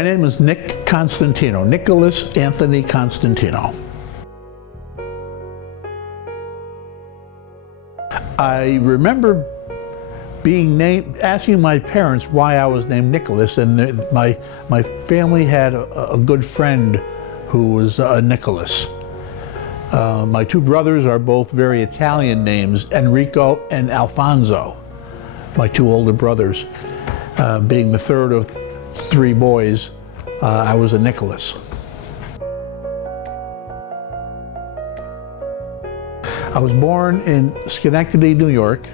My name is Nick Constantino, Nicholas Anthony Constantino. I remember asking my parents why I was named Nicholas, and my family had a good friend who was Nicholas. My two brothers are both very Italian names, Enrico and Alfonso, my two older brothers. Being the third of three boys, I was a Nicholas. I was born in Schenectady, New York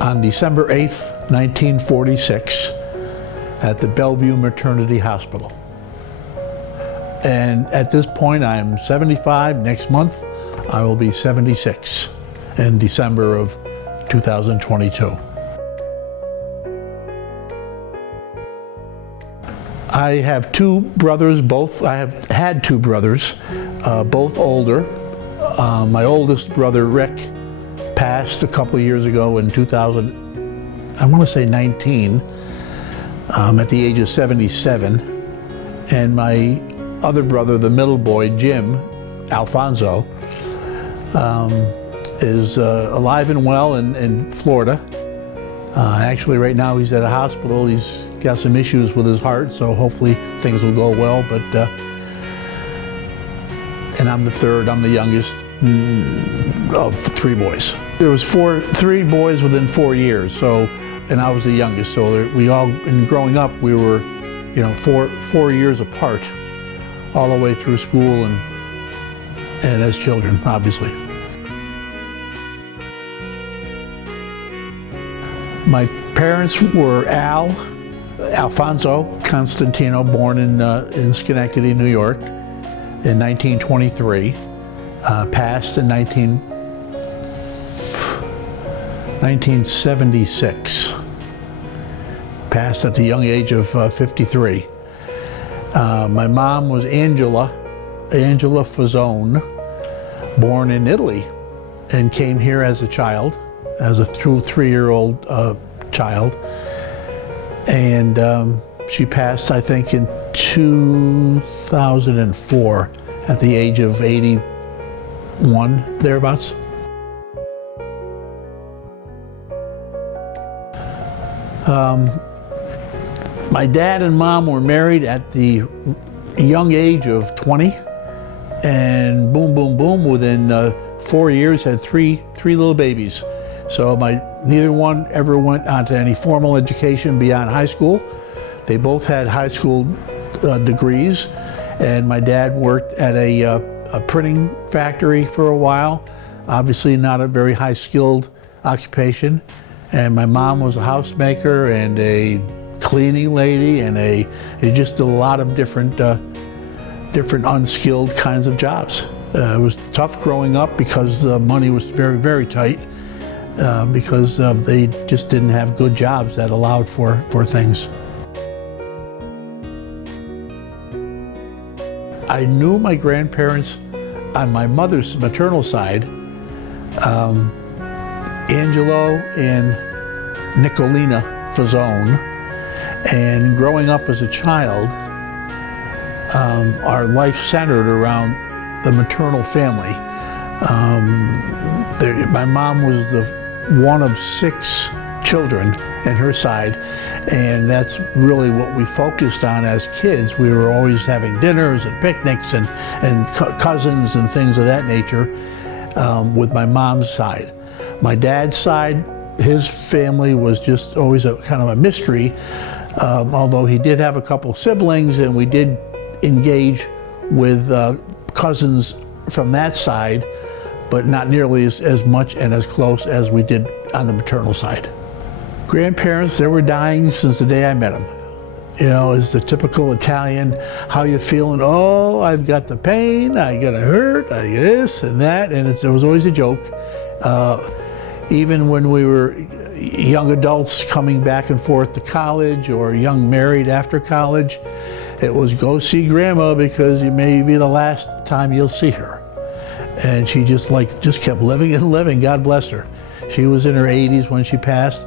on December 8th, 1946 at the Bellevue Maternity Hospital. And at this point, I'm 75. Next month, I will be 76 in December of 2022. I have two brothers, I have had two brothers, both older. My oldest brother, Rick, passed a couple of years ago in 19, at the age of 77. And my other brother, the middle boy, Jim, Alfonso, is alive and well in Florida. Actually, right now he's at a hospital. He's got some issues with his heart, so hopefully things will go well. And I'm the third, I'm the youngest of three boys. There was three boys within 4 years, and I was the youngest. So in growing up, we were, 4 years apart, all the way through school and as children, obviously. My parents were Alfonso Constantino, born in Schenectady, New York in 1923, passed in 1976, passed at the young age of 53. My mom was Angela Fazzone, born in Italy, and came here as a child, as a 3-year-old child. And she passed, I think, in 2004 at the age of 81, thereabouts. My dad and mom were married at the young age of 20, and boom, boom, boom, within 4 years had three little babies. So neither one ever went on to any formal education beyond high school. They both had high school degrees, and my dad worked at a printing factory for a while. Obviously not a very high-skilled occupation. And my mom was a housemaker and a cleaning lady and just a lot of different unskilled kinds of jobs. It was tough growing up because money was very, very tight. Because they just didn't have good jobs that allowed for things. I knew my grandparents on my mother's maternal side, Angelo and Nicolina Fazzone, and growing up as a child, our life centered around the maternal family. My mom was one of 6 children in her side, and that's really what we focused on as kids. We were always having dinners and picnics and cousins and things of that nature with my mom's side. My dad's side, his family was just always a kind of a mystery, although he did have a couple siblings, and we did engage with cousins from that side, but not nearly as much and as close as we did on the maternal side. Grandparents, they were dying since the day I met them. It's the typical Italian, how you feeling? Oh, I've got the pain, I got a hurt, I got this and that, and it was always a joke. Even when we were young adults coming back and forth to college or young married after college, it was go see grandma because it may be the last time you'll see her. And she just kept living and living, God bless her. She was in her 80s when she passed.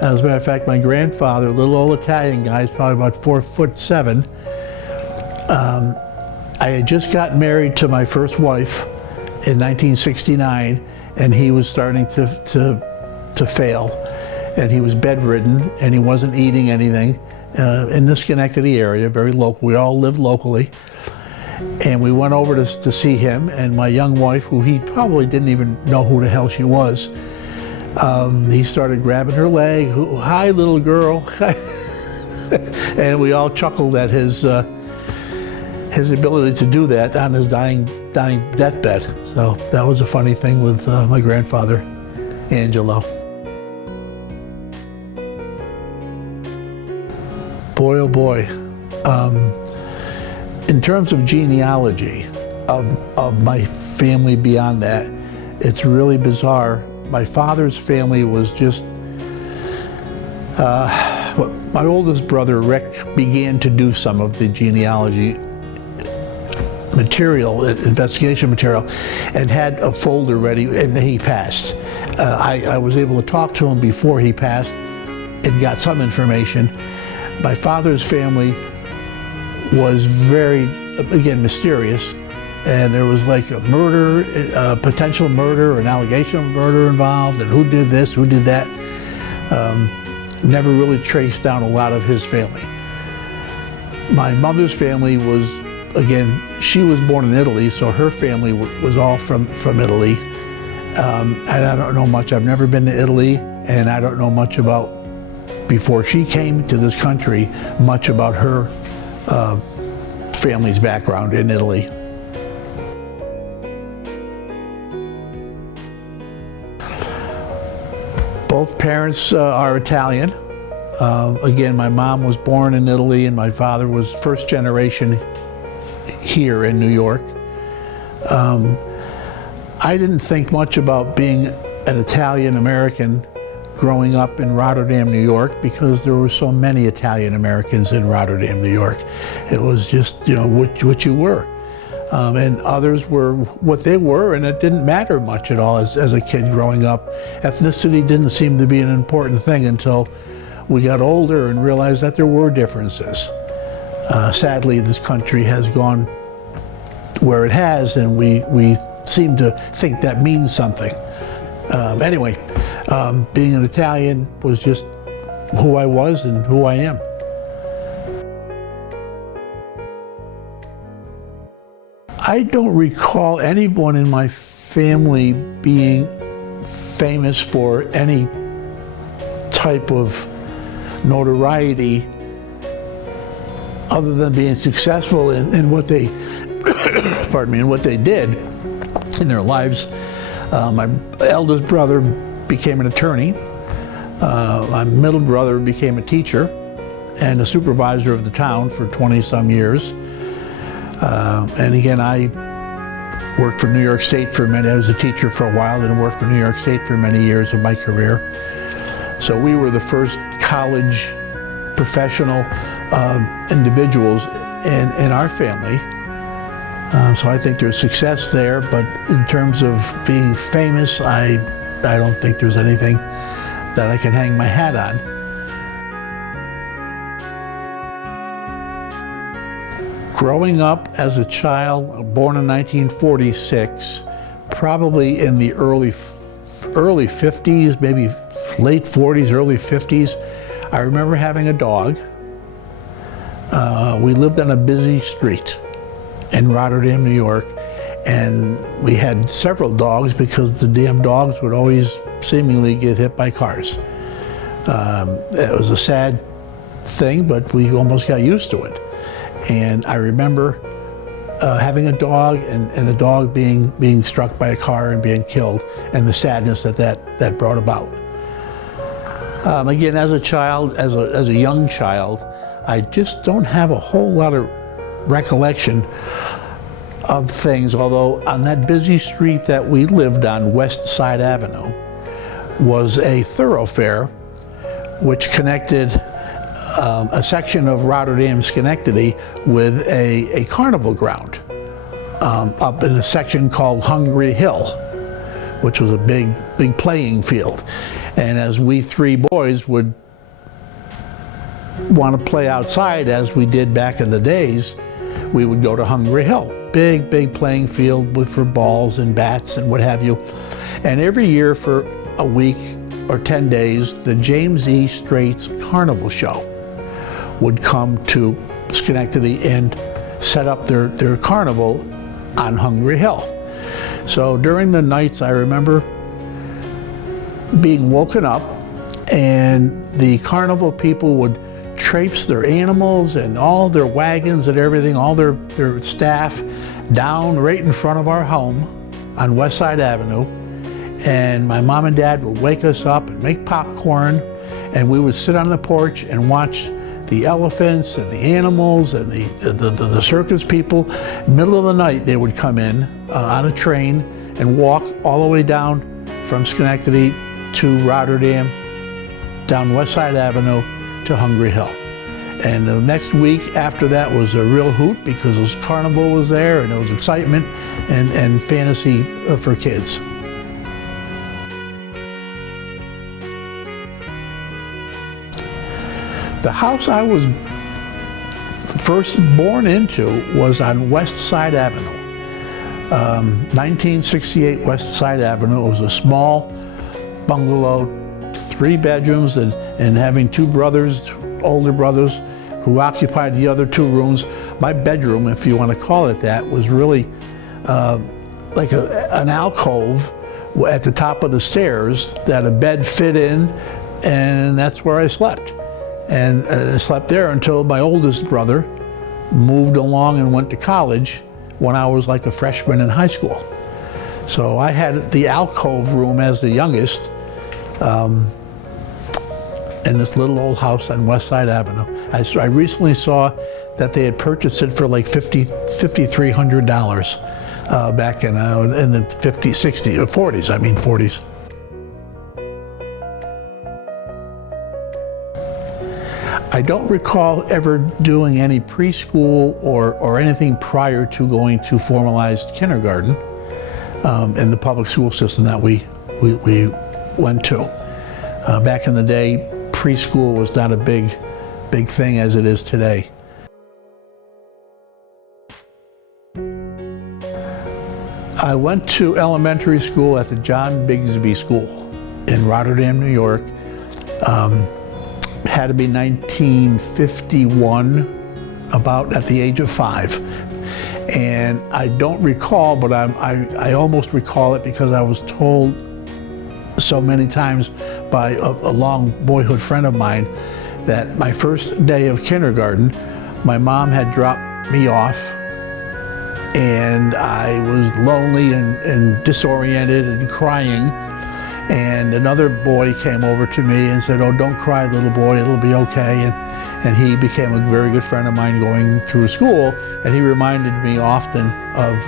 As a matter of fact, my grandfather, little old Italian guy, is probably about 4'7", I had just gotten married to my first wife in 1969, and he was starting to fail, and he was bedridden, and he wasn't eating anything in the Schenectady area, very local. We all lived locally, and we went over to see him, and my young wife, who he probably didn't even know who the hell she was, he started grabbing her leg. "Hi, little girl." And we all chuckled at his ability to do that on his dying deathbed. So that was a funny thing with my grandfather, Angelo. Boy, oh boy. In terms of genealogy of my family beyond that, it's really bizarre. My father's family was just, my oldest brother, Rick, began to do some of the genealogy material, investigation material, and had a folder ready, and he passed. I was able to talk to him before he passed and got some information. My father's family was very, again, mysterious, and there was like a murder, a potential murder, an allegation of murder involved, and who did this, who did that. Never really traced down a lot of his family. My mother's family was, again, she was born in Italy, so her family was all from Italy. And I don't know much. I've never been to Italy, and I don't know much about, before she came to this country, much about her family's background in Italy. Both parents are Italian. Again, my mom was born in Italy, and my father was first generation here in New York. I didn't think much about being an Italian American growing up in Rotterdam, New York, because there were so many Italian Americans in Rotterdam, New York. It was just, you know, what you were. And others were what they were, and it didn't matter much at all as a kid growing up. Ethnicity didn't seem to be an important thing until we got older and realized that there were differences. Sadly, this country has gone where it has, and we seem to think that means something. Anyway, being an Italian was just who I was and who I am. I don't recall anyone in my family being famous for any type of notoriety other than being successful in what they, pardon me, in what they did in their lives. My eldest brother became an attorney. My middle brother became a teacher and a supervisor of the town for 20-some years. And again, I worked for New York State for a minute. I was a teacher for a while, and worked for New York State for many years of my career. So we were the first college professional individuals in our family. So I think there's success there, but in terms of being famous, I don't think there's anything that I can hang my hat on. Growing up as a child, born in 1946, probably in the early 50s, maybe late 40s, early 50s, I remember having a dog. We lived on a busy street in Rotterdam, New York, and we had several dogs because the damn dogs would always seemingly get hit by cars. It was a sad thing, but we almost got used to it. And I remember having a dog and the dog being struck by a car and being killed, and the sadness that brought about. Again, as a child, as a young child, I just don't have a whole lot of recollection of things, although on that busy street that we lived on, West Side Avenue, was a thoroughfare which connected a section of Rotterdam, Schenectady, with a carnival ground up in a section called Hungry Hill, which was a big playing field. And as we three boys would want to play outside, as we did back in the days, we would go to Hungry Hill. Big playing field for balls and bats and what have you. And every year for a week or 10 days, the James E. Straits Carnival Show would come to Schenectady and set up their carnival on Hungry Hill. So during the nights, I remember being woken up, and the carnival people would traipse their animals and all their wagons and everything, all their staff, down right in front of our home on West Side Avenue. And my mom and dad would wake us up and make popcorn, and we would sit on the porch and watch the elephants and the animals and the circus people. Middle of the night, they would come in on a train and walk all the way down from Schenectady to Rotterdam, down West Side Avenue to Hungry Hill. And the next week after that was a real hoot, because this carnival was there and there was excitement and fantasy for kids. The house I was first born into was on West Side Avenue. 1968 West Side Avenue. It was a small bungalow, 3 bedrooms, and having 2 brothers, older brothers, who occupied the other 2 rooms. My bedroom, if you want to call it that, was really like an alcove at the top of the stairs that a bed fit in, and that's where I slept. And I slept there until my oldest brother moved along and went to college when I was like a freshman in high school. So I had the alcove room as the youngest in this little old house on West Side Avenue. I recently saw that they had purchased it for like $5,300 back in the 50s, 60s, or 40s, 40s. I don't recall ever doing any preschool or anything prior to going to formalized kindergarten in the public school system that we went to. Back in the day, preschool was not a big thing as it is today. I went to elementary school at the John Bigsby School in Rotterdam, New York. Had to be 1951, about at the age of 5. And I don't recall, but I almost recall it because I was told so many times by a long boyhood friend of mine that my first day of kindergarten, my mom had dropped me off, and I was lonely and disoriented and crying. And another boy came over to me and said, "Oh, don't cry, little boy, it'll be okay." And he became a very good friend of mine going through school, and he reminded me often of,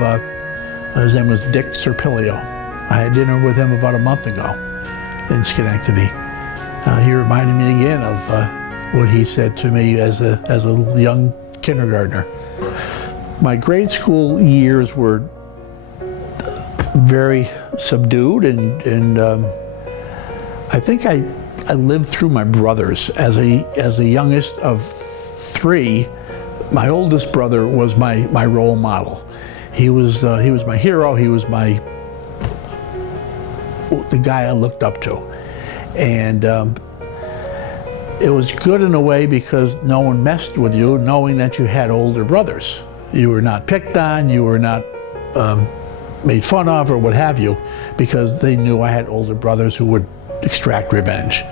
his name was Dick Serpilio. I had dinner with him about a month ago in Schenectady. He reminded me again of what he said to me as a young kindergartner. My grade school years were very subdued, and I think I lived through my brothers as the youngest of 3. My oldest brother was my role model. He was my hero. He was the guy I looked up to, and it was good in a way because no one messed with you, knowing that you had older brothers. You were not picked on. You were not made fun of or what have you, because they knew I had older brothers who would extract revenge.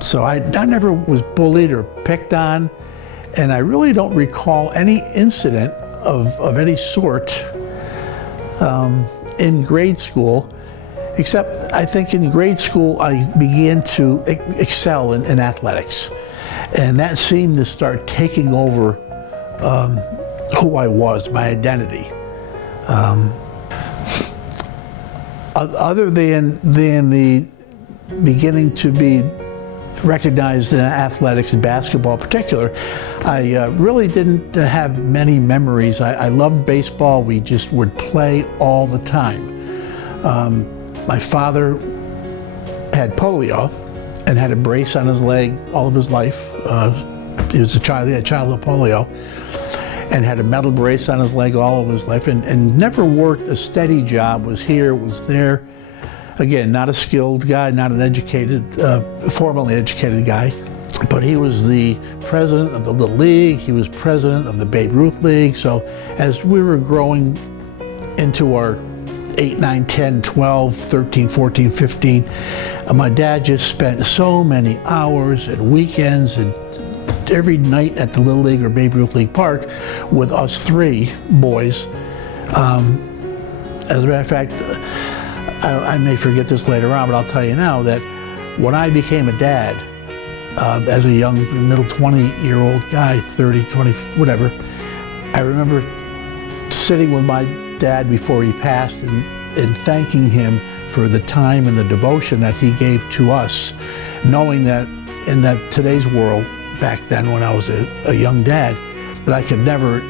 So I never was bullied or picked on, and I really don't recall any incident of any sort in grade school, except I think in grade school I began to excel in athletics, and that seemed to start taking over who I was, my identity. Other than the beginning to be recognized in athletics and basketball in particular, I really didn't have many memories. I loved baseball. We just would play all the time. My father had polio and had a brace on his leg all of his life. He was he had childhood polio. and had a metal brace on his leg all of his life, and never worked a steady job, was here, was there. Again, not a skilled guy, not an educated, formally educated guy, but he was the president of the Little League, he was president of the Babe Ruth League. So as we were growing into our 8, 9, 10, 12, 13, 14, 15, my dad just spent so many hours and weekends and every night at the Little League or Babe Ruth League Park with us 3 boys. As a matter of fact, I may forget this later on, but I'll tell you now that when I became a dad, as a young, middle 20-year-old guy, 30, 20, whatever, I remember sitting with my dad before he passed and thanking him for the time and the devotion that he gave to us, knowing that in that today's world, back then when I was a young dad, that I could never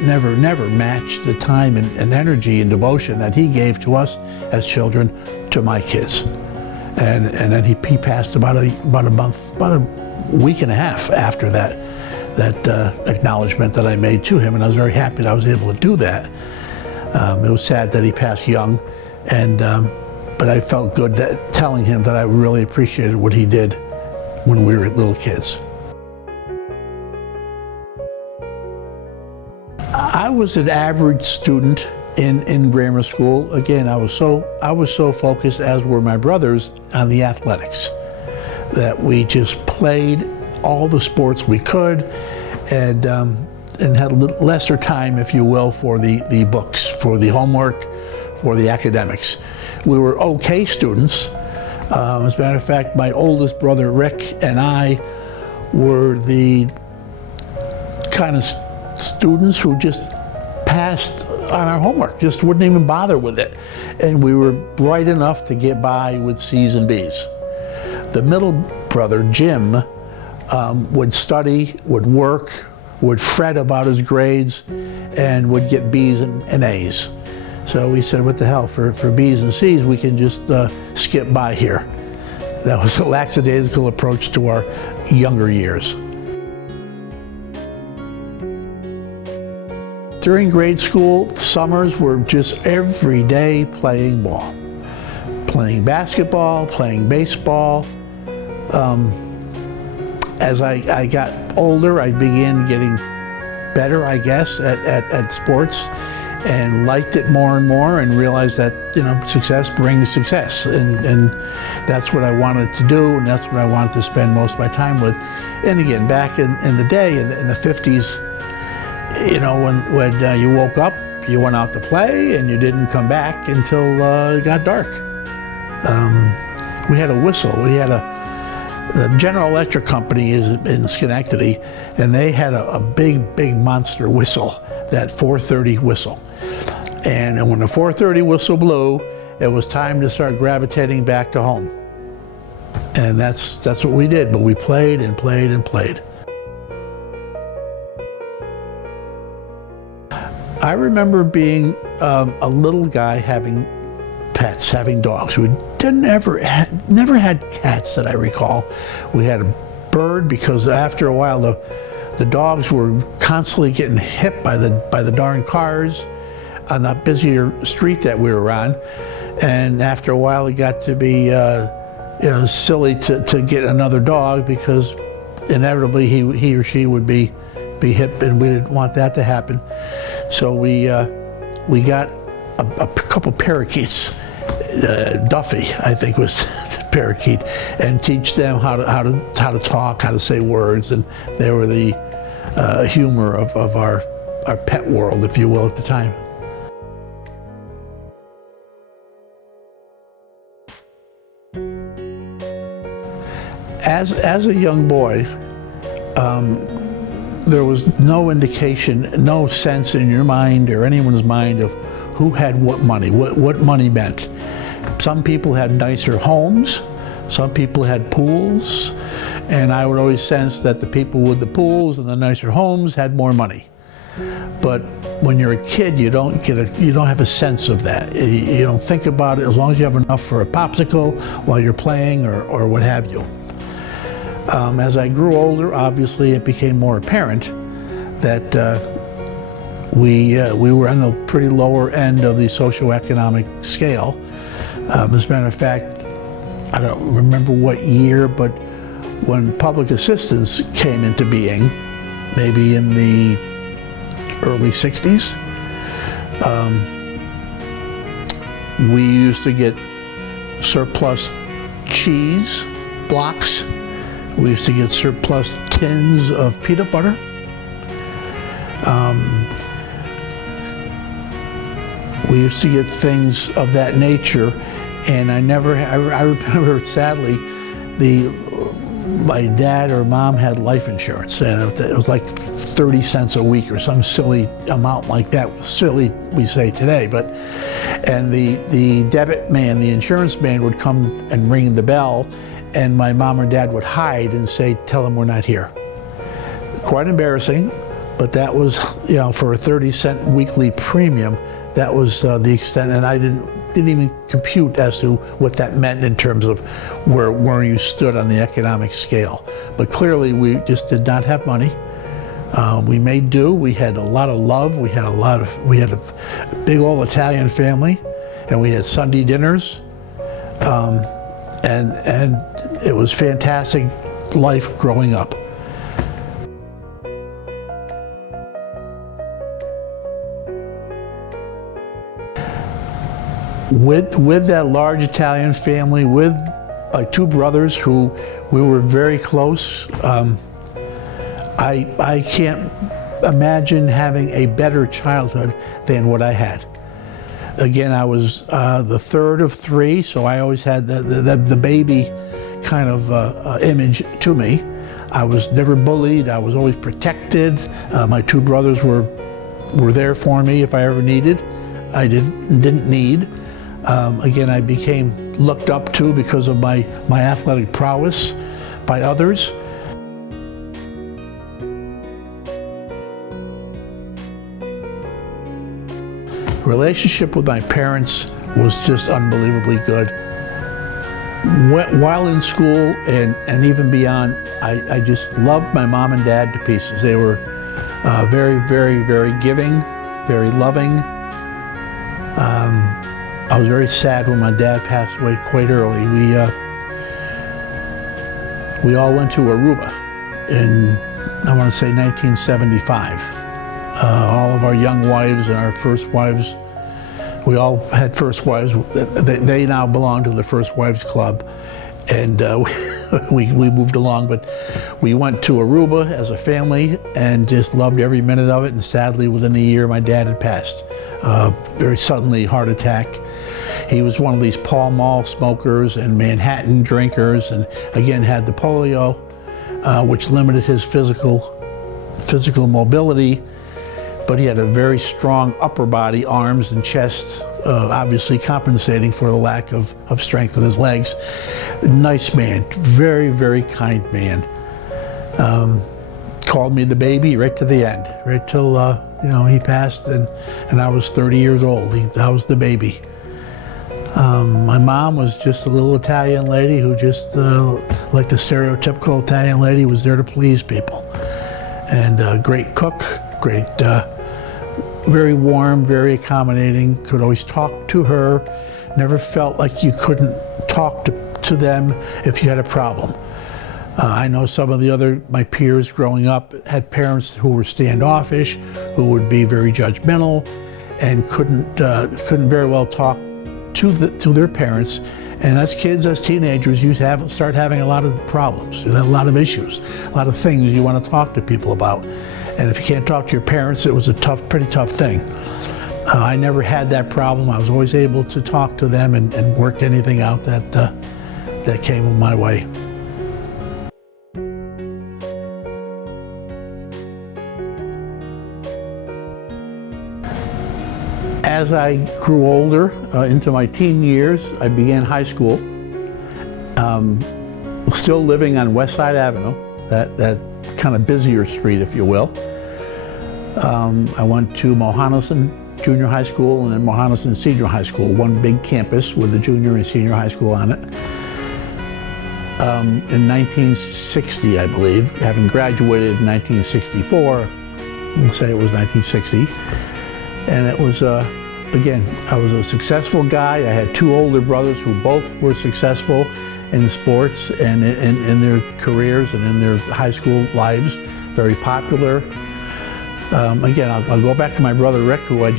match the time and energy and devotion that he gave to us as children to my kids. And then he passed about a week and a half after that acknowledgement that I made to him, and I was very happy that I was able to do that. It was sad that he passed young, but I felt good telling him that I really appreciated what he did when we were little kids. I was an average student in grammar school. Again, I was so focused, as were my brothers, on the athletics, that we just played all the sports we could, and had a little lesser time, if you will, for the books, for the homework, for the academics. We were okay students. As a matter of fact, my oldest brother Rick and I were the kind of students who just passed on our homework, just wouldn't even bother with it. And we were bright enough to get by with C's and B's. The middle brother, Jim, would study, would work, would fret about his grades, and would get B's and A's. So we said, what the hell, for B's and C's, we can just skip by here. That was a lackadaisical approach to our younger years. During grade school, summers were just every day playing ball. Playing basketball, playing baseball. As I got older, I began getting better, I guess, at sports, and liked it more and more, and realized that, you know, success brings success, and that's what I wanted to do, and that's what I wanted to spend most of my time with. And again, back in the day, in the 50s, you know, when you woke up, you went out to play, and you didn't come back until it got dark. We had a whistle. We had the General Electric Company is in Schenectady, and they had a big monster whistle, that 4:30 whistle. And when the 4:30 whistle blew, it was time to start gravitating back to home. And that's what we did, but we played and played and played. I remember being a little guy having pets, having dogs. We never had cats that I recall. We had a bird, because after a while the dogs were constantly getting hit by the darn cars on that busier street that we were on, and after a while it got to be you know, silly to get another dog, because inevitably he or she would be hit, and we didn't want that to happen. So we got a couple parakeets. Duffy, I think, was the parakeet, and teach them how to talk, how to say words, and they were the humor of our pet world, if you will, at the time. As a young boy, there was no indication, no sense in your mind or anyone's mind of who had what money, what money meant. Some people had nicer homes, some people had pools, and I would always sense that the people with the pools and the nicer homes had more money. But when you're a kid, you don't have a sense of that. You don't think about it, as long as you have enough for a popsicle while you're playing or what have you. As I grew older, obviously it became more apparent that we were on the pretty lower end of the socioeconomic scale. As a matter of fact, I don't remember what year, but when public assistance came into being, maybe in the early 60s, we used to get surplus cheese blocks. We used to get surplus tins of peanut butter. We used to get things of that nature, and I remember sadly, my dad or mom had life insurance, and it was like 30 cents a week or some silly amount like that. Silly, we say today, and the debit man, the insurance man, would come and ring the bell, and my mom or dad would hide and say, "Tell them we're not here." Quite embarrassing, but that was, for a 30-cent weekly premium, that was the extent, and I didn't even compute as to what that meant in terms of where you stood on the economic scale. But clearly, we just did not have money. We made do. We had a lot of love. We had a big old Italian family, and we had Sunday dinners, and it was fantastic life growing up. With that large Italian family, with my two brothers who we were very close, I can't imagine having a better childhood than what I had. Again, I was the third of three, so I always had the baby kind of image to me. I was never bullied. I was always protected. My two brothers were there for me if I ever needed. I didn't need. Again, I became looked up to because of my athletic prowess by others. Relationship with my parents was just unbelievably good. While in school and even beyond, I just loved my mom and dad to pieces. They were very, very, very giving, very loving. I was very sad when my dad passed away quite early. We all went to Aruba in, I want to say, 1975. All of our young wives and our first wives, we all had first wives. They now belong to the First Wives Club, and we moved along. But we went to Aruba as a family and just loved every minute of it. And sadly, within a year, my dad had passed. Very suddenly, heart attack. He was one of these Pall Mall smokers and Manhattan drinkers, and again had the polio, which limited his physical mobility. But he had a very strong upper body, arms and chest, obviously compensating for the lack of strength in his legs. Nice man, very, very kind man. Called me the baby right to the end, right till he passed, and I was 30 years old. I was the baby. My mom was just a little Italian lady who just, like the stereotypical Italian lady, was there to please people. And a great cook, great, very warm, very accommodating, could always talk to her, never felt like you couldn't talk to them if you had a problem. I know some of my peers growing up had parents who were standoffish, who would be very judgmental, and couldn't very well talk to their parents. And as kids, as teenagers, you start having a lot of problems, a lot of issues, a lot of things you want to talk to people about. And if you can't talk to your parents, it was a pretty tough thing. I never had that problem. I was always able to talk to them and work anything out that came my way. As I grew older, into my teen years, I began high school. Still living on West Side Avenue, that kind of busier street, if you will. I went to Mohanison Junior High School and then Mohanison Senior High School, one big campus with the junior and senior high school on it. In 1960, I believe, having graduated in 1964, we'll say it was 1960, And it was, again, I was a successful guy. I had two older brothers who both were successful in sports and in their careers and in their high school lives, very popular. Again, I'll go back to my brother Rick, who I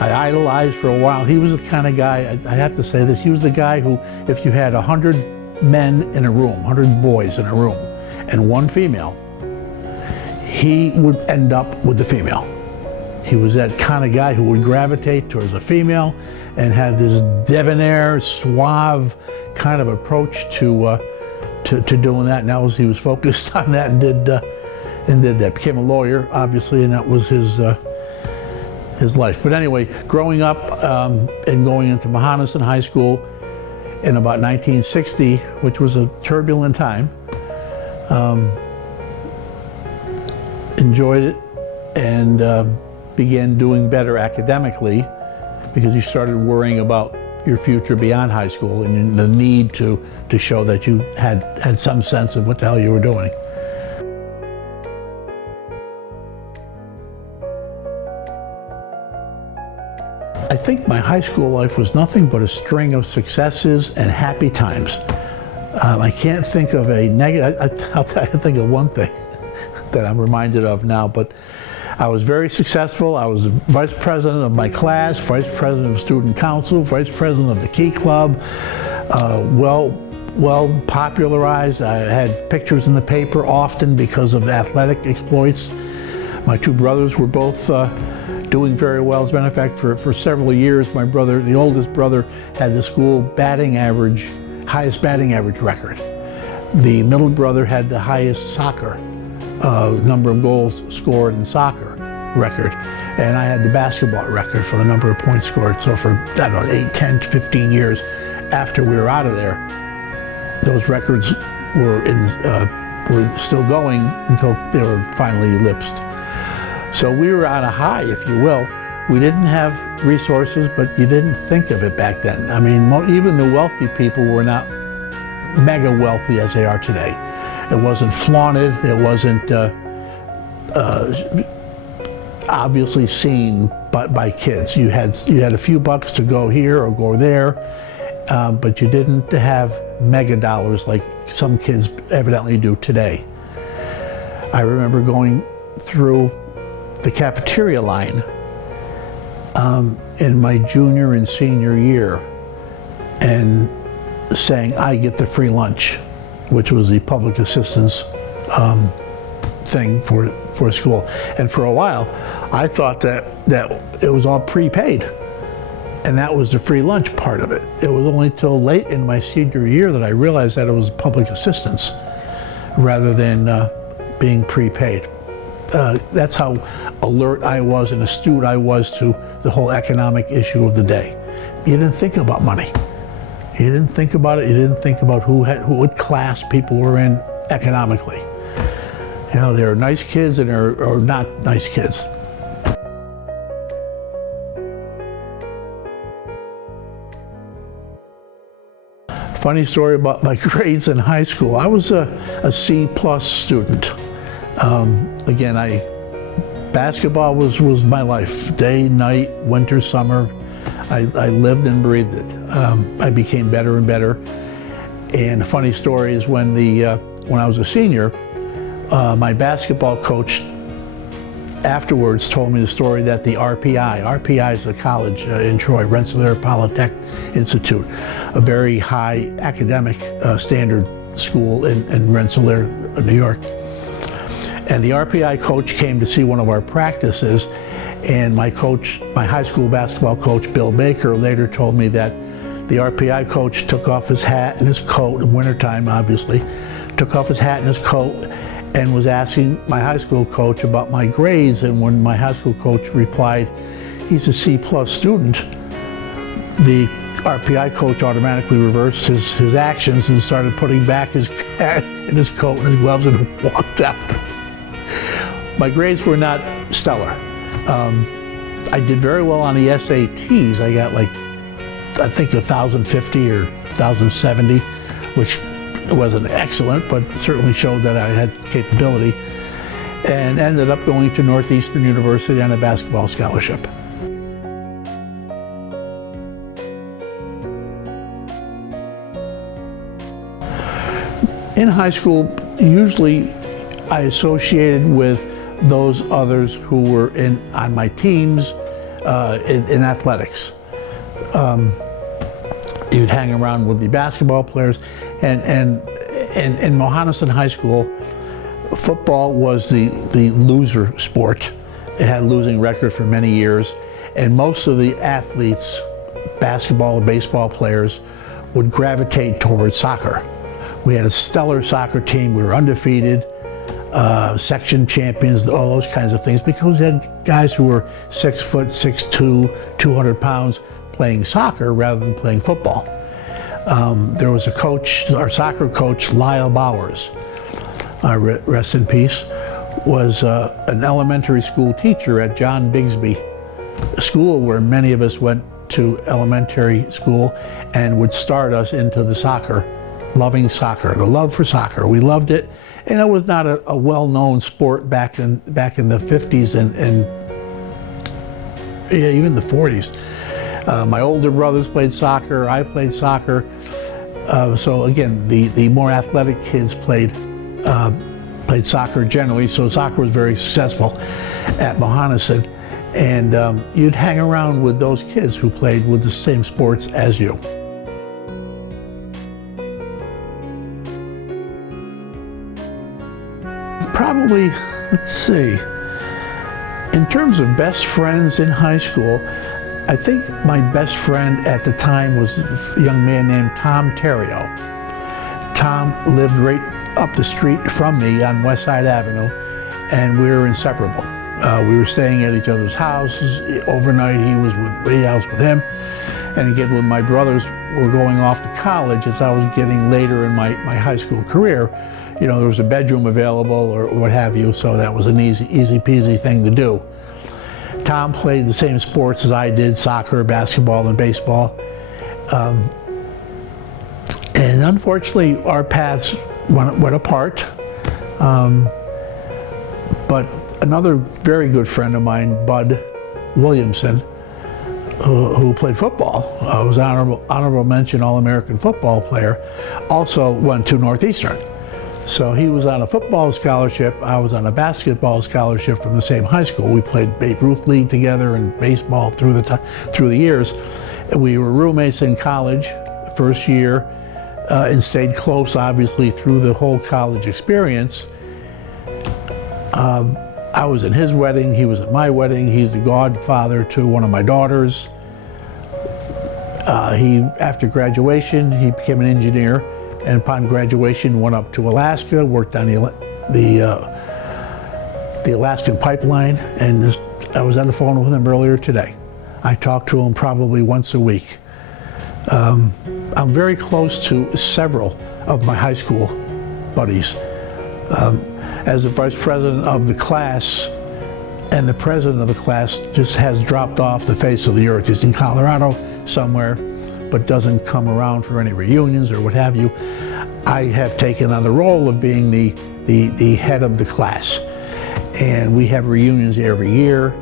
idolized for a while. He was the kind of guy, I have to say this, he was the guy who, if you had 100 men in a room, 100 boys in a room, and one female, he would end up with the female. He was that kind of guy who would gravitate towards a female and had this debonair, suave kind of approach to doing that. And he was focused on that and did that. Became a lawyer, obviously, and that was his life. But anyway, growing up and going into Mohonasen High School in about 1960, which was a turbulent time, enjoyed it and began doing better academically because you started worrying about your future beyond high school and the need to show that you had some sense of what the hell you were doing. I think my high school life was nothing but a string of successes and happy times. I can't think of a negative. I'll think of one thing that I'm reminded of now, but I was very successful. I was vice president of my class, vice president of student council, vice president of the Key Club, well popularized. I had pictures in the paper often because of athletic exploits. My two brothers were both doing very well. As a matter of fact, for several years, my brother, the oldest brother, had the school highest batting average record. The middle brother had the highest soccer number of goals scored in soccer record, and I had the basketball record for the number of points scored. So for, I don't know, 8, 10, 15 years after we were out of there, those records were still going until they were finally eclipsed. So we were on a high, if you will. We didn't have resources, but you didn't think of it back then. I mean, even the wealthy people were not mega wealthy as they are today. It wasn't flaunted, it wasn't obviously seen by kids. You had a few bucks to go here or go there, but you didn't have mega dollars like some kids evidently do today. I remember going through the cafeteria line in my junior and senior year and saying, I get the free lunch, which was the public assistance thing for school. And for a while, I thought that it was all prepaid, and that was the free lunch part of it. It was only till late in my senior year that I realized that it was public assistance rather than being prepaid. That's how alert I was and astute I was to the whole economic issue of the day. You didn't think about money. You didn't think about it. You didn't think about what class people were in economically. You know, there are nice kids and there are not nice kids. Funny story about my grades in high school. I was a C+ student. Again, basketball was my life. Day, night, winter, summer. I lived and breathed it. I became better and better. And a funny story is when I was a senior, my basketball coach afterwards told me the story that the RPI is a college in Troy, Rensselaer Polytechnic Institute, a very high academic standard school in Rensselaer, New York. And the RPI coach came to see one of our practices, and my high school basketball coach, Bill Baker, later told me that the RPI coach took off his hat and his coat, in wintertime obviously, took off his hat and his coat and was asking my high school coach about my grades, and when my high school coach replied, he's a C+ student, the RPI coach automatically reversed his actions and started putting back his hat and his coat and his gloves and walked out. My grades were not stellar. I did very well on the SATs. I got I think 1,050 or 1,070, which wasn't excellent, but certainly showed that I had capability, and ended up going to Northeastern University on a basketball scholarship. In high school, usually I associated with those others who were on my teams in athletics. You'd hang around with the basketball players, and in Mohanniston High School, football was the loser sport. It had a losing record for many years, and most of the athletes, basketball and baseball players, would gravitate towards soccer. We had a stellar soccer team. We were undefeated, section champions, all those kinds of things, because we had guys who were 6 foot, 6'2", 200 pounds, playing soccer rather than playing football. There was a coach, our soccer coach, Lyle Bowers, rest in peace, was an elementary school teacher at John Bigsby, a school where many of us went to elementary school, and would start us into the soccer, loving soccer, the love for soccer. We loved it, and it was not a well-known sport back in the 50s and yeah, even the 40s. My older brothers played soccer, I played soccer. So again, the more athletic kids played soccer generally, so soccer was very successful at Mohanniston. And you'd hang around with those kids who played with the same sports as you. Probably, let's see, in terms of best friends in high school, I think my best friend at the time was a young man named Tom Terrio. Tom lived right up the street from me on West Side Avenue, and we were inseparable. We were staying at each other's houses. Overnight, he was with him. And again, when my brothers were going off to college, as I was getting later in my high school career, you know, there was a bedroom available or what have you, so that was an easy peasy thing to do. Tom played the same sports as I did, soccer, basketball, and baseball. And unfortunately, our paths went apart. But another very good friend of mine, Bud Williamson, who played football, was an honorable mention All-American football player, also went to Northeastern. So he was on a football scholarship, I was on a basketball scholarship from the same high school. We played Babe Ruth League together and baseball through the years. We were roommates in college, first year, and stayed close, obviously, through the whole college experience. I was at his wedding, he was at my wedding. He's the godfather to one of my daughters. After graduation, he became an engineer, and upon graduation went up to Alaska, worked on the Alaskan pipeline, and I was on the phone with him earlier today. I talk to him probably once a week. I'm very close to several of my high school buddies. As the vice president of the class, and the president of the class just has dropped off the face of the earth. He's in Colorado somewhere, but doesn't come around for any reunions or what have you. I have taken on the role of being the head of the class. And we have reunions every year.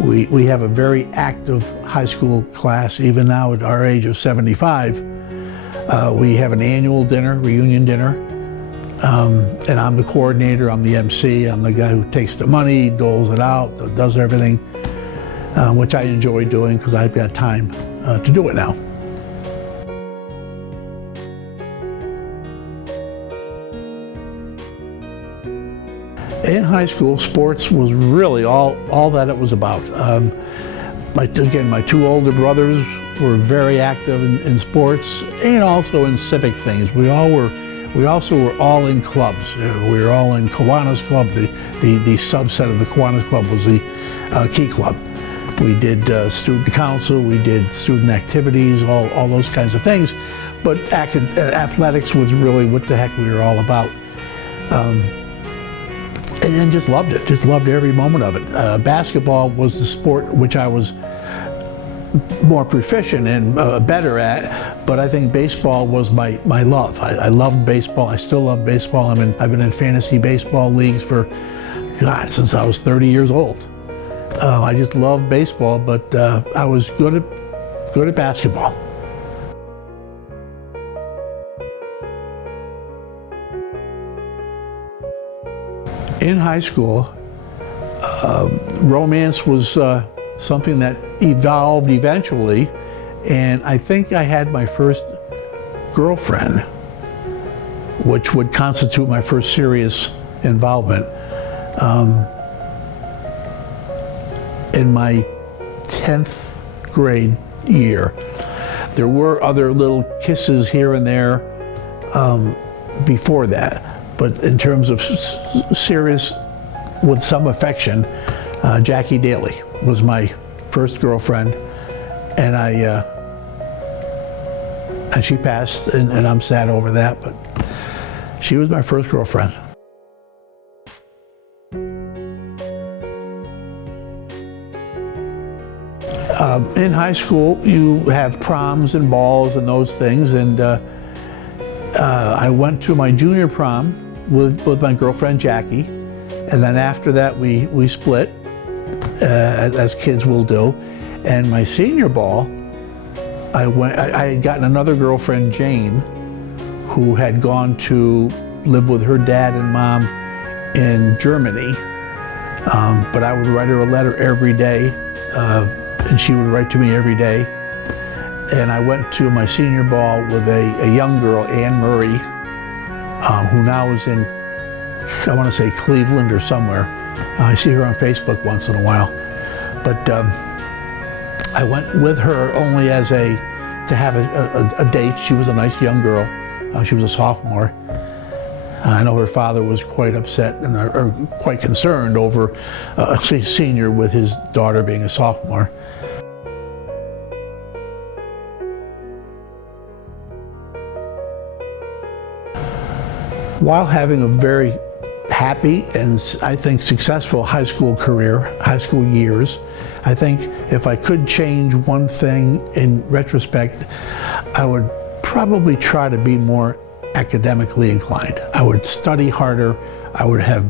We have a very active high school class, even now at our age of 75. We have an annual dinner, reunion dinner. And I'm the coordinator, I'm the MC, I'm the guy who takes the money, doles it out, does everything, which I enjoy doing because I've got time to do it now. In high school, sports was really all that it was about. My two older brothers were very active in sports and also in civic things. We also were all in clubs. We were all in Kiwanis Club. The subset of the Kiwanis Club was the Key Club. We did student council, we did student activities, all those kinds of things. But athletics was really what the heck we were all about. And then just loved it, just loved every moment of it. Basketball was the sport which I was more proficient and better at, but I think baseball was my love. I loved baseball. I still love baseball. I've been in fantasy baseball leagues for, God, since I was 30 years old. I just loved baseball, but I was good at basketball. In high school, romance was something that evolved eventually, and I think I had my first girlfriend, which would constitute my first serious involvement. In my 10th grade year. There were other little kisses here and there before that, but in terms of serious, with some affection, Jackie Daly was my first girlfriend, and and she passed, and I'm sad over that, but she was my first girlfriend. In high school, you have proms and balls and those things, and I went to my junior prom with my girlfriend Jackie, and then after that we split, as kids will do. And my senior ball, I had gotten another girlfriend, Jane, who had gone to live with her dad and mom in Germany, but I would write her a letter every day. And she would write to me every day. And I went to my senior ball with a young girl, Anne Murray, who now is in, I want to say Cleveland or somewhere. I see her on Facebook once in a while. But I went with her only as to have a date. She was a nice young girl. She was a sophomore. I know her father was quite upset or quite concerned over a senior with his daughter being a sophomore. While having a very happy and I think successful high school career, high school years, I think if I could change one thing in retrospect, I would probably try to be more academically inclined. I would study harder. I would have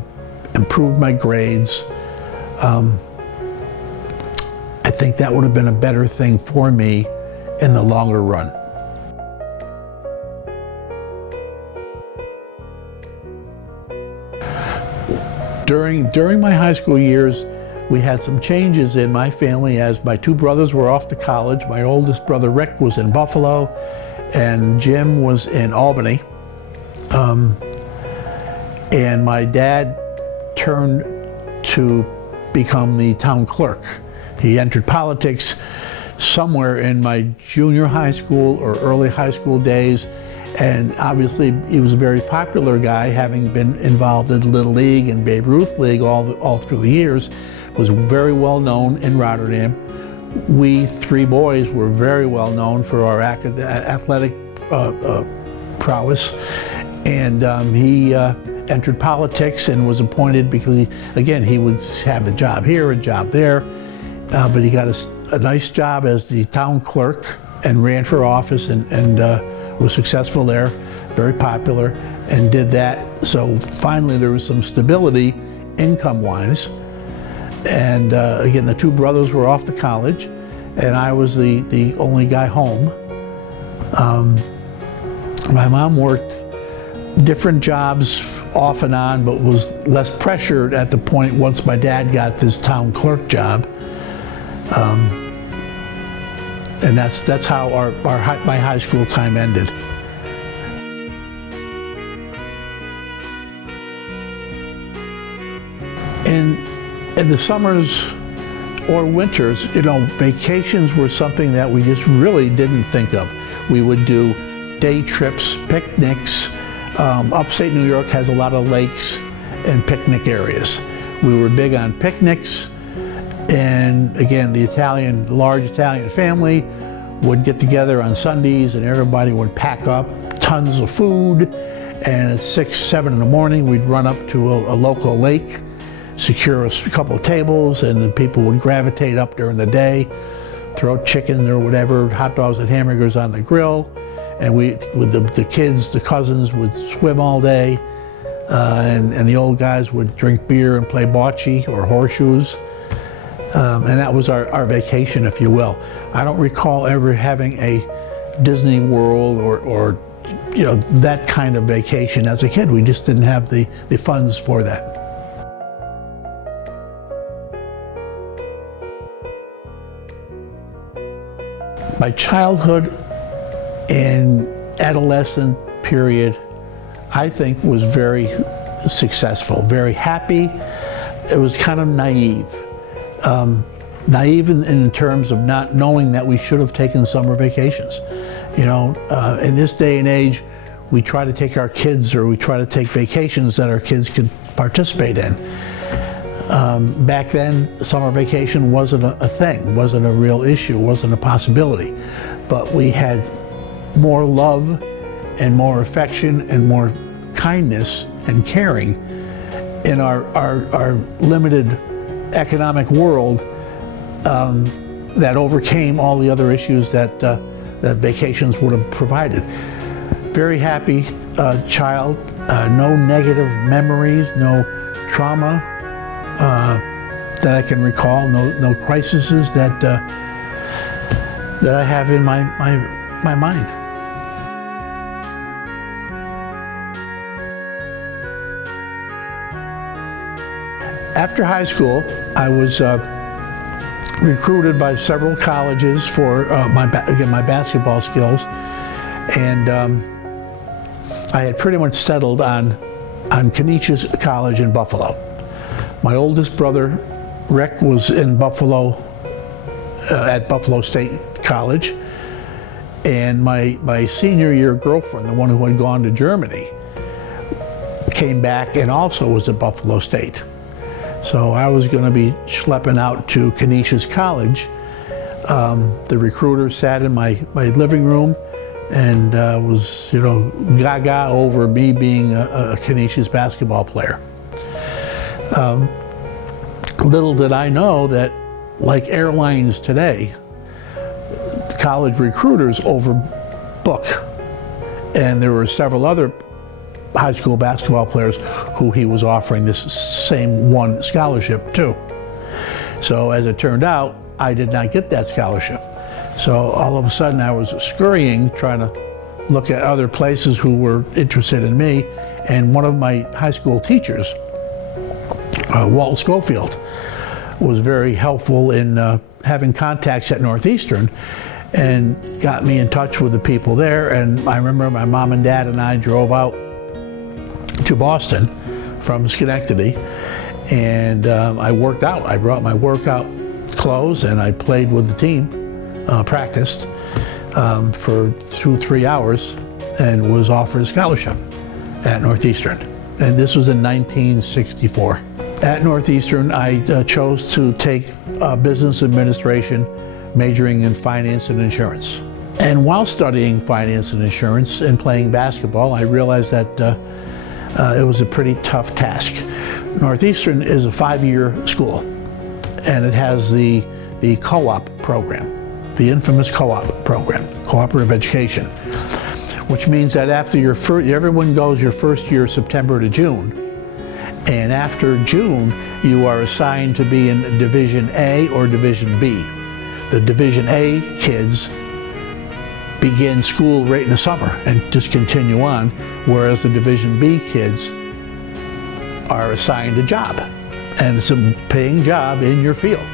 improved my grades. I think that would have been a better thing for me in the longer run. During my high school years, we had some changes in my family as my two brothers were off to college. My oldest brother, Rick, was in Buffalo, and Jim was in Albany. And my dad turned to become the town clerk. He entered politics somewhere in my junior high school or early high school days, and obviously he was a very popular guy, having been involved in Little League and Babe Ruth League all through the years, was very well known in Rotterdam. We three boys were very well known for our athletic prowess, and he entered politics and was appointed because he would have a job here, a job there, but he got a nice job as the town clerk and ran for office and was successful there, very popular, and did that. So finally there was some stability income-wise, and again, the two brothers were off to college, and I was the only guy home. My mom worked different jobs off and on, but was less pressured at the point once my dad got this town clerk job. And that's how my high school time ended. In the summers or winters, vacations were something that we just really didn't think of. We would do day trips, picnics. Upstate New York has a lot of lakes and picnic areas. We were big on picnics, and again, the large Italian family would get together on Sundays, and everybody would pack up tons of food, and at 6, 7 in the morning, we'd run up to a local lake, secure a couple of tables, and then people would gravitate up during the day, throw chicken or whatever, hot dogs and hamburgers on the grill, and with the kids, the cousins, would swim all day, and the old guys would drink beer and play bocce or horseshoes, and that was our vacation, if you will. I don't recall ever having a Disney World or that kind of vacation as a kid. We just didn't have the funds for that. My childhood and adolescent period, I think, was very successful, very happy. It was kind of naive. Naive in terms of not knowing that we should have taken summer vacations. You know, in this day and age, we try to take our kids, or we try to take vacations that our kids could participate in. Back then, summer vacation wasn't a thing, wasn't a real issue, wasn't a possibility. But we had more love and more affection and more kindness and caring in our limited economic world that overcame all the other issues that vacations would have provided. Very happy child, no negative memories, no trauma that I can recall, no crises that I have in my mind. After high school, I was recruited by several colleges for my basketball skills, and I had pretty much settled on Canisius College in Buffalo. My oldest brother, Rick, was in Buffalo at Buffalo State College, and my senior year girlfriend, the one who had gone to Germany, came back and also was at Buffalo State. So I was going to be schlepping out to Canisius College. The recruiter sat in my living room and was, gaga over me being a Canisius basketball player. Little did I know that, like airlines today, college recruiters overbook, and there were several other high school basketball players who he was offering this same one scholarship to. So as it turned out, I did not get that scholarship. So all of a sudden I was scurrying, trying to look at other places who were interested in me, and one of my high school teachers, Walt Schofield, was very helpful in having contacts at Northeastern and got me in touch with the people there. And I remember my mom and dad and I drove out to Boston from Schenectady, and I worked out. I brought my workout clothes and I played with the team, practiced for 2-3 hours, and was offered a scholarship at Northeastern. And this was in 1964. At Northeastern, I chose to take business administration, majoring in finance and insurance. And while studying finance and insurance and playing basketball, I realized that it was a pretty tough task. Northeastern is a 5-year school, and it has the co-op program, the infamous co-op program, cooperative education, which means that after everyone goes your first year September to June, and after June you are assigned to be in Division A or Division B. The Division A kids begin school right in the summer and just continue on, whereas the Division B kids are assigned a job, and it's a paying job in your field.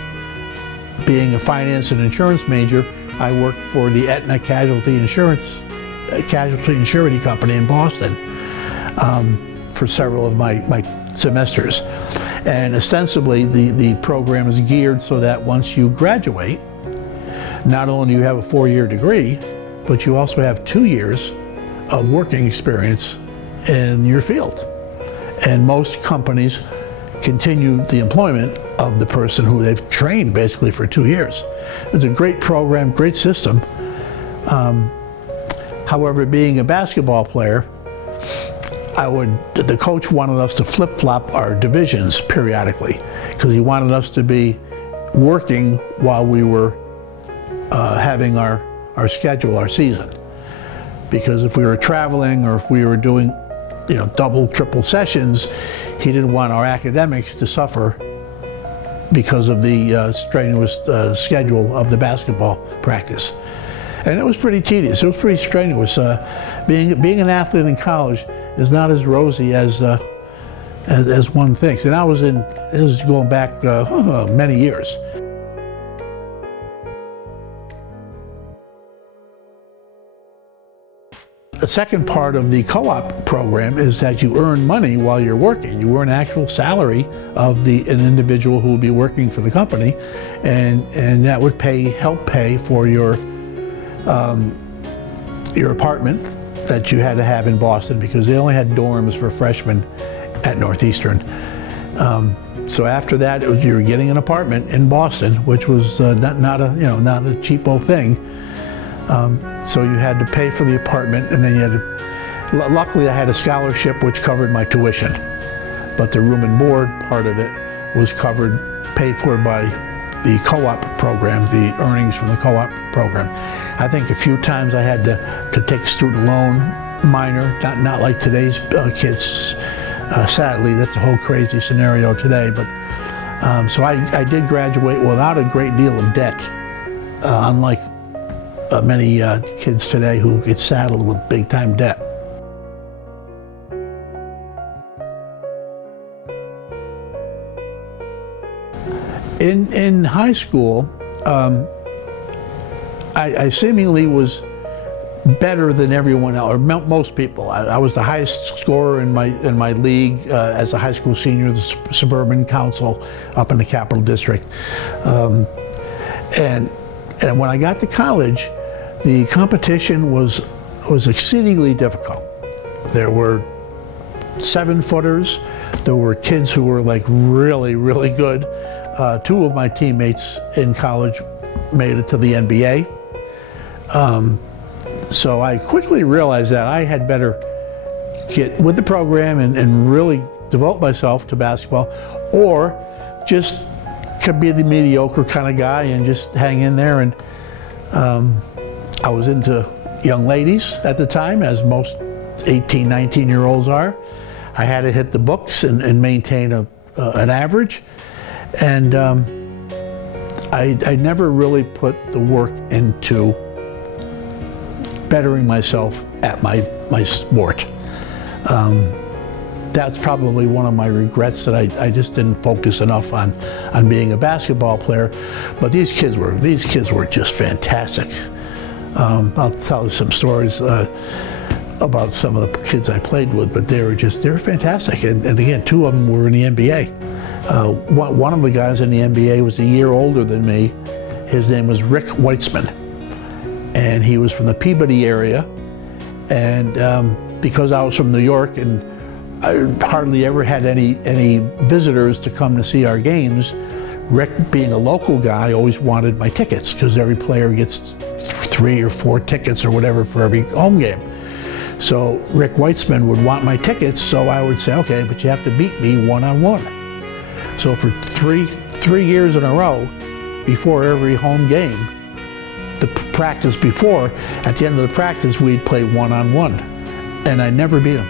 Being a finance and insurance major, I worked for the Aetna Casualty and Surety Company in Boston for several of my semesters. And ostensibly, the program is geared so that once you graduate, not only do you have a 4-year degree, but you also have 2 years of working experience in your field. And most companies continue the employment of the person who they've trained basically for 2 years. It's a great program, great system. However, being a basketball player, the coach wanted us to flip-flop our divisions periodically, because he wanted us to be working while we were having our schedule, our season. Because if we were traveling or if we were doing double, triple sessions, he didn't want our academics to suffer because of the strenuous schedule of the basketball practice. And it was pretty tedious, it was pretty strenuous. Being an athlete in college is not as rosy as one thinks. And this is going back many years. the second part of the co-op program is that you earn money while you're working. You earn actual salary of an individual who will be working for the company, and that would help pay for your apartment that you had to have in Boston, because they only had dorms for freshmen at Northeastern. So after that, you were getting an apartment in Boston, which was not a cheapo thing. So you had to pay for the apartment, and then you had to. Luckily, I had a scholarship which covered my tuition, but the room and board part of it was paid for by the co-op program, the earnings from the co-op program. I think a few times I had to take student loan minor, not like today's kids. Sadly, that's a whole crazy scenario today. But so I did graduate without a great deal of debt, unlike many kids today who get saddled with big-time debt. In high school, I seemingly was better than everyone else, or most people. I was the highest scorer in my league as a high school senior, the suburban council up in the Capital District. And when I got to college, the competition was exceedingly difficult. There were 7-footers. There were kids who were like really, really good. 2 of my teammates in college made it to the NBA. So I quickly realized that I had better get with the program and really devote myself to basketball, or just could be the mediocre kind of guy and just hang in there. And I was into young ladies at the time, as most 18, 19-year-olds are. I had to hit the books and maintain an average. And I never really put the work into bettering myself at my sport. That's probably one of my regrets, that I just didn't focus enough on being a basketball player. But these kids were just fantastic. I'll tell you some stories about some of the kids I played with, but they were fantastic. And again, 2 of them were in the NBA. One of the guys in the NBA was a year older than me. His name was Rick Weitzman, and he was from the Peabody area. And because I was from New York, and I hardly ever had any visitors to come to see our games, Rick, being a local guy, always wanted my tickets, because every player gets 3 or 4 tickets or whatever for every home game. So Rick Weitzman would want my tickets, so I would say, okay, but you have to beat me one-on-one. So for three years in a row, before every home game, the practice before, at the end of the practice, we'd play one-on-one. And I never beat him.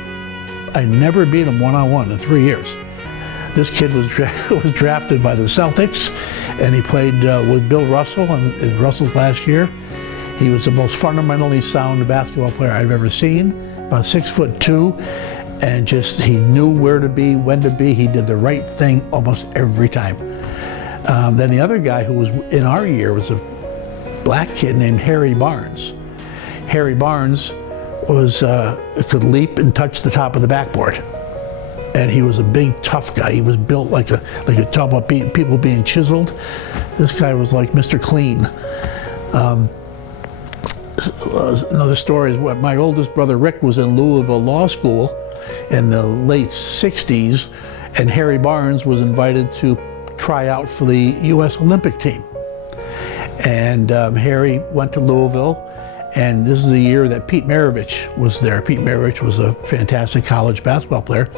I never beat him one-on-one in 3 years. This kid was drafted by the Celtics, and he played with Bill Russell in Russell's last year. He was the most fundamentally sound basketball player I've ever seen, about 6'2", and he knew where to be, when to be. He did the right thing almost every time. Then the other guy who was in our year was a black kid named Harry Barnes. Harry Barnes could leap and touch the top of the backboard. And he was a big, tough guy. He was built like a talk about people being chiseled. This guy was like Mr. Clean. Another story is my oldest brother Rick was in Louisville Law School in the late 60s, and Harry Barnes was invited to try out for the U.S. Olympic team. And Harry went to Louisville, and this is the year that Pete Maravich was there. Pete Maravich was a fantastic college basketball player.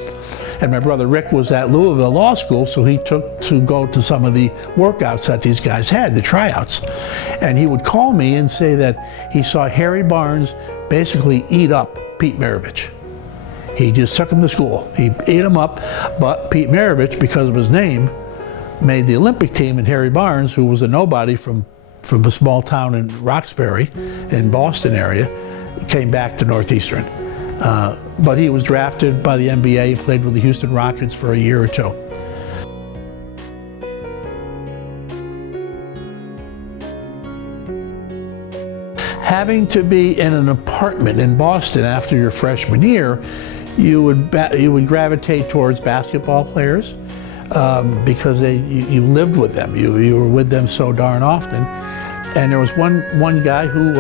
And my brother Rick was at Louisville Law School, so he took to go to some of the workouts that these guys had, the tryouts. And he would call me and say that he saw Harry Barnes basically eat up Pete Maravich. He just took him to school. He ate him up, but Pete Maravich, because of his name, made the Olympic team, and Harry Barnes, who was a nobody from a small town in Roxbury, in Boston area, came back to Northeastern. But he was drafted by the NBA, played with the Houston Rockets for a year or 2. having to be in an apartment in Boston after your freshman year, you would gravitate towards basketball players because you lived with them. You were with them so darn often. And there was one guy who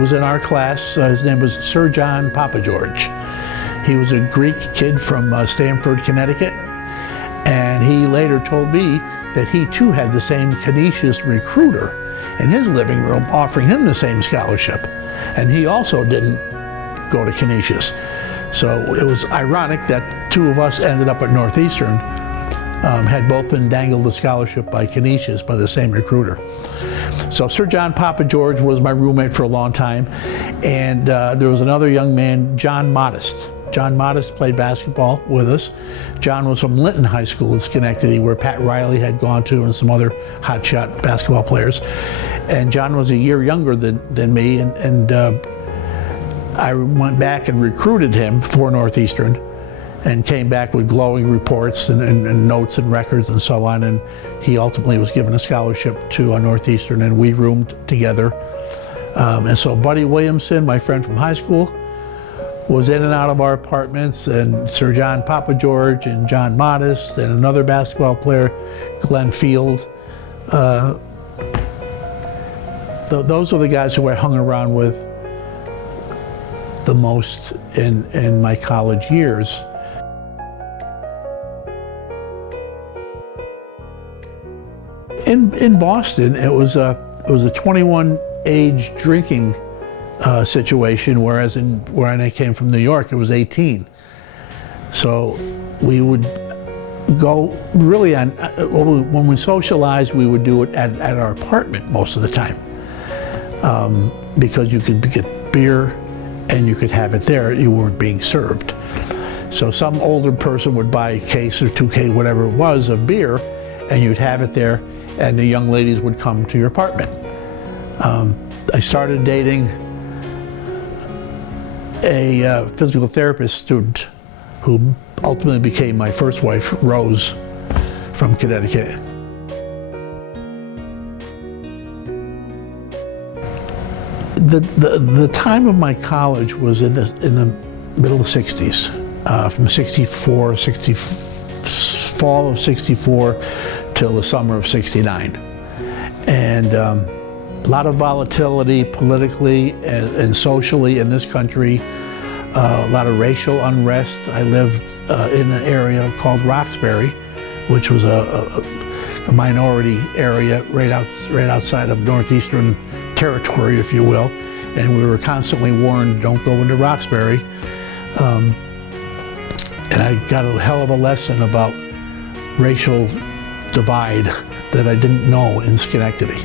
was in our class. His name was Sir John Papageorge. He was a Greek kid from Stamford, Connecticut. And he later told me that he too had the same Canisius recruiter in his living room offering him the same scholarship. And he also didn't go to Canisius. So it was ironic that two of us ended up at Northeastern, had both been dangled a scholarship by Canisius by the same recruiter. So Sir John Papageorge was my roommate for a long time. And there was another young man, John Modest. John Modest played basketball with us. John was from Linton High School in Schenectady, where Pat Riley had gone to and some other hotshot basketball players. And John was a year younger than me, and I went back and recruited him for Northeastern and came back with glowing reports and notes and records and so on. And he ultimately was given a scholarship to Northeastern, and we roomed together. And so Buddy Williamson, my friend from high school, was in and out of our apartments, and Sir John Papageorge and John Modest and another basketball player, Glenn Field. Those are the guys who I hung around with the most in my college years. In Boston, it was a 21 age drinking situation, whereas when I came from New York, it was 18. So we would go really on, when we socialized, we would do it at our apartment most of the time, because you could get beer and you could have it there. You weren't being served. So some older person would buy a case or 2 case, whatever it was, of beer, and you'd have it there, and the young ladies would come to your apartment. I started dating a physical therapist student who ultimately became my first wife, Rose, from Connecticut. The time of my college was in the middle of the 60s, from fall of 64 till the summer of 69. And a lot of volatility politically and socially in this country, a lot of racial unrest. I lived in an area called Roxbury, which was a minority area right outside of Northeastern territory, if you will. And we were constantly warned, don't go into Roxbury. And I got a hell of a lesson about racial divide that I didn't know in Schenectady.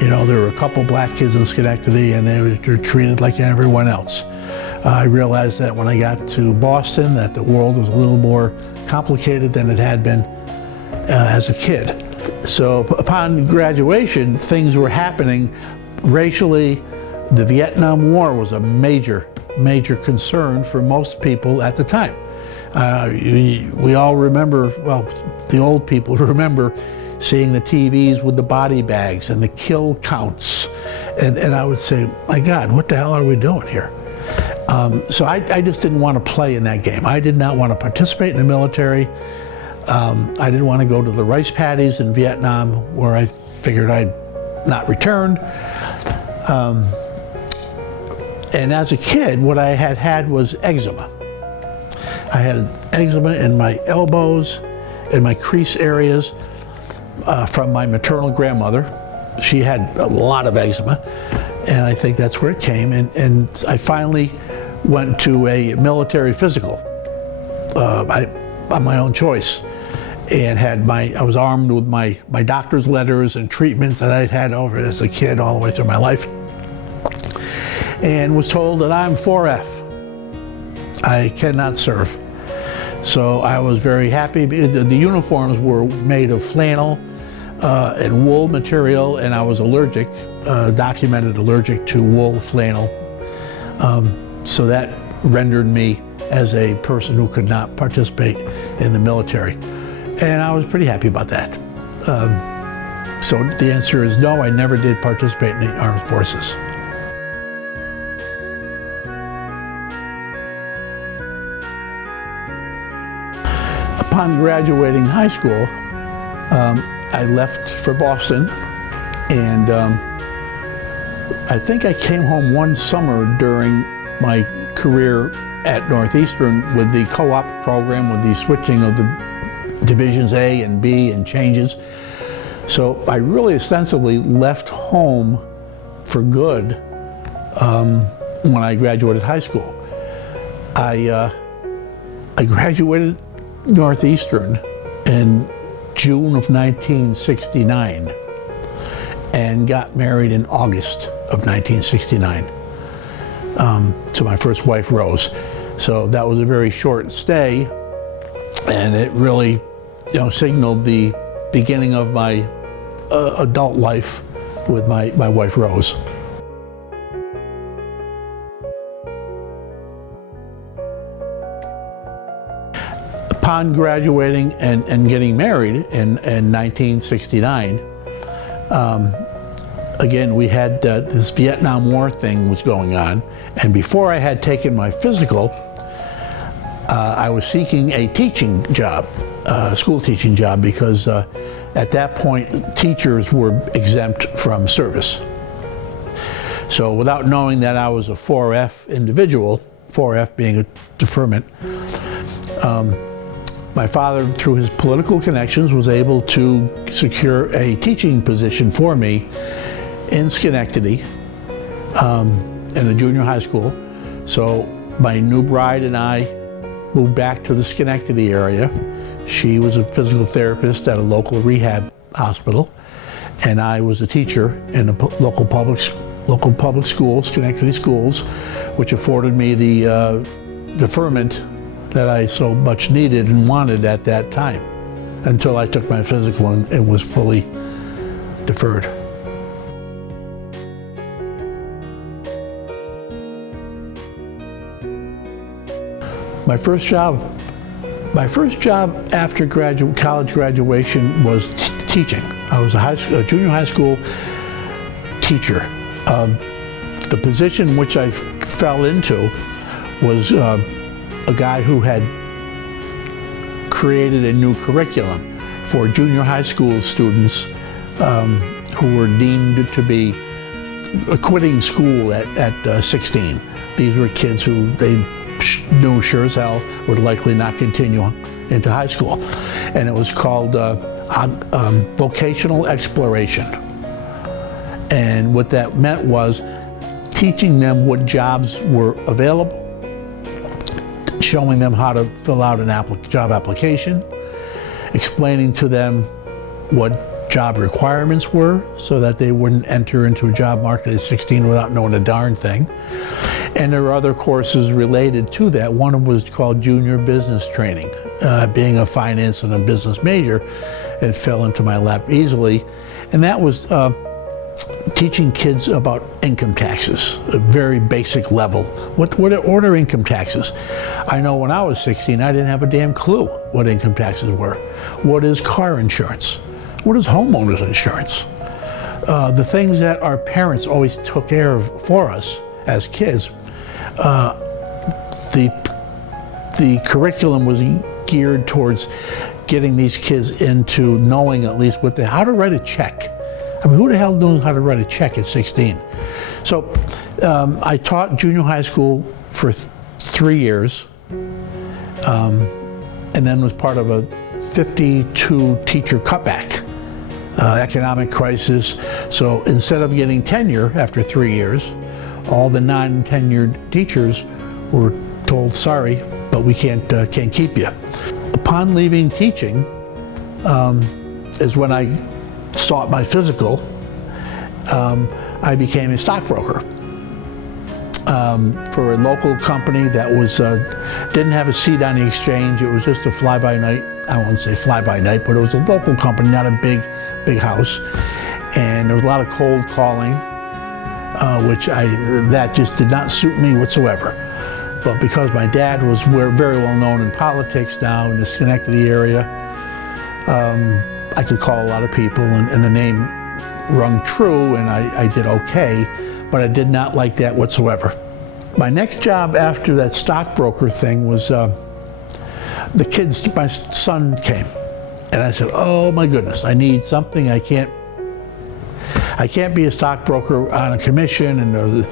You know, there were a couple black kids in Schenectady, and they were treated like everyone else. I realized that when I got to Boston, that the world was a little more complicated than it had been as a kid. So upon graduation, things were happening racially. The Vietnam War was a major concern for most people at the time. We all remember, well, the old people remember seeing the TVs with the body bags and the kill counts. And I would say, my God, what the hell are we doing here? So I just didn't want to play in that game. I did not want to participate in the military. I didn't want to go to the rice paddies in Vietnam, where I figured I'd not return. And as a kid, what I had was eczema. I had eczema in my elbows, in my crease areas, from my maternal grandmother. She had a lot of eczema, and I think that's where it came. And I finally went to a military physical on my own choice, and I was armed with my doctor's letters and treatments that I'd had over as a kid all the way through my life, and was told that I'm 4F. I cannot serve. So I was very happy. The uniforms were made of flannel and wool material, and I was allergic, documented allergic to wool flannel. So that rendered me as a person who could not participate in the military. And I was pretty happy about that. So the answer is no, I never did participate in the armed forces. Upon graduating high school, I left for Boston, and I think I came home one summer during my career at Northeastern with the co-op program, with the switching of the divisions A and B and changes. So I really ostensibly left home for good when I graduated high school. I graduated Northeastern in June of 1969 and got married in August of 1969 to my first wife, Rose. So that was a very short stay, and it really, signaled the beginning of my adult life with my wife, Rose. Upon graduating and getting married in 1969, again, we had this Vietnam War thing was going on, and before I had taken my physical, I was seeking a teaching job, school teaching job, because at that point teachers were exempt from service. So without knowing that I was a 4F individual, 4F being a deferment, my father, through his political connections, was able to secure a teaching position for me in Schenectady, in a junior high school. So my new bride and I moved back to the Schenectady area. She was a physical therapist at a local rehab hospital, and I was a teacher in a local public schools, Schenectady schools, which afforded me the deferment that I so much needed and wanted at that time, until I took my physical and was fully deferred. My first job after college graduation was teaching. I was a junior high school teacher. The position which I fell into was a guy who had created a new curriculum for junior high school students who were deemed to be quitting school at 16. These were kids who they knew sure as hell would likely not continue into high school. And it was called vocational exploration. And what that meant was teaching them what jobs were available, showing them how to fill out an job application, explaining to them what job requirements were so that they wouldn't enter into a job market at 16 without knowing a darn thing. And there were other courses related to that. One was called junior business training. Being a finance and a business major, it fell into my lap easily. And that was teaching kids about income taxes, a very basic level. What are income taxes? I know when I was 16, I didn't have a damn clue what income taxes were. What is car insurance? What is homeowners insurance? The things that our parents always took care of for us as kids. The curriculum was geared towards getting these kids into knowing at least how to write a check. I mean, who the hell knows how to write a check at 16? So I taught junior high school for 3 years, and then was part of a 52 teacher cutback, economic crisis. So instead of getting tenure after 3 years, all the non-tenured teachers were told, sorry, but we can't keep you. Upon leaving teaching is when I sought my physical. I became a stockbroker for a local company that was didn't have a seat on the exchange. It was just a fly-by-night. I won't say fly-by-night, but it was a local company, not a big house. And there was a lot of cold calling, which that just did not suit me whatsoever. But because my dad was very well known in politics now in the Schenectady area, I could call a lot of people, and the name rung true, and I did okay, but I did not like that whatsoever. My next job after that stockbroker thing was my son came, and I said, oh my goodness, I need something. I can't be a stockbroker on a commission, and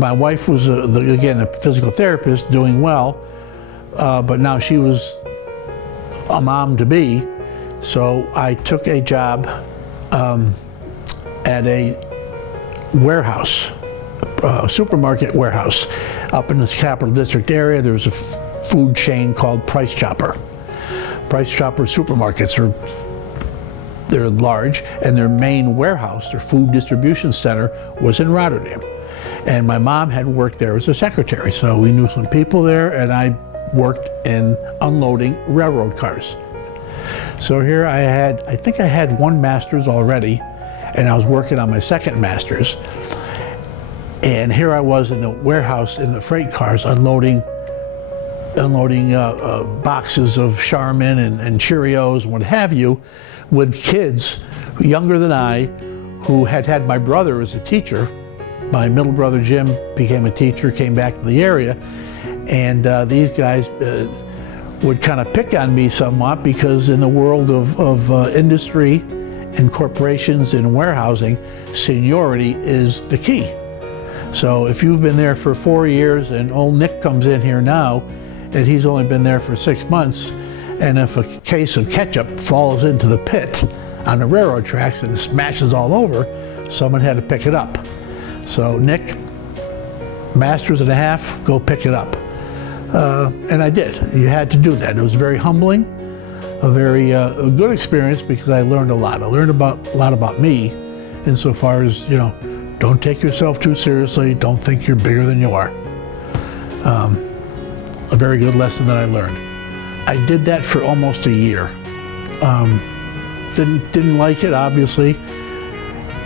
my wife was, again, a physical therapist doing well, but now she was a mom-to-be, so I took a job at a warehouse, a supermarket warehouse up in this Capital District area. There was a food chain called Price Chopper. Price Chopper supermarkets they're large, and their main warehouse, their food distribution center, was in Rotterdam. And my mom had worked there as a secretary, so we knew some people there, and I worked in unloading railroad cars. So here I think I had one master's already, and I was working on my second master's. And here I was in the warehouse in the freight cars unloading boxes of Charmin and Cheerios and what have you, with kids younger than I who had my brother as a teacher. My middle brother Jim became a teacher, came back to the area, and these guys would kind of pick on me somewhat, because in the world of industry and corporations and warehousing, seniority is the key. So if you've been there for 4 years and old Nick comes in here now and he's only been there for 6 months, and if a case of ketchup falls into the pit on the railroad tracks and smashes all over, someone had to pick it up. So Nick, master's and a half, go pick it up. And I did. You had to do that. It was very humbling, a very good experience, because I learned a lot. I learned a lot about me, insofar as, don't take yourself too seriously. Don't think you're bigger than you are. A very good lesson that I learned. I did that for almost a year. Didn't like it, obviously.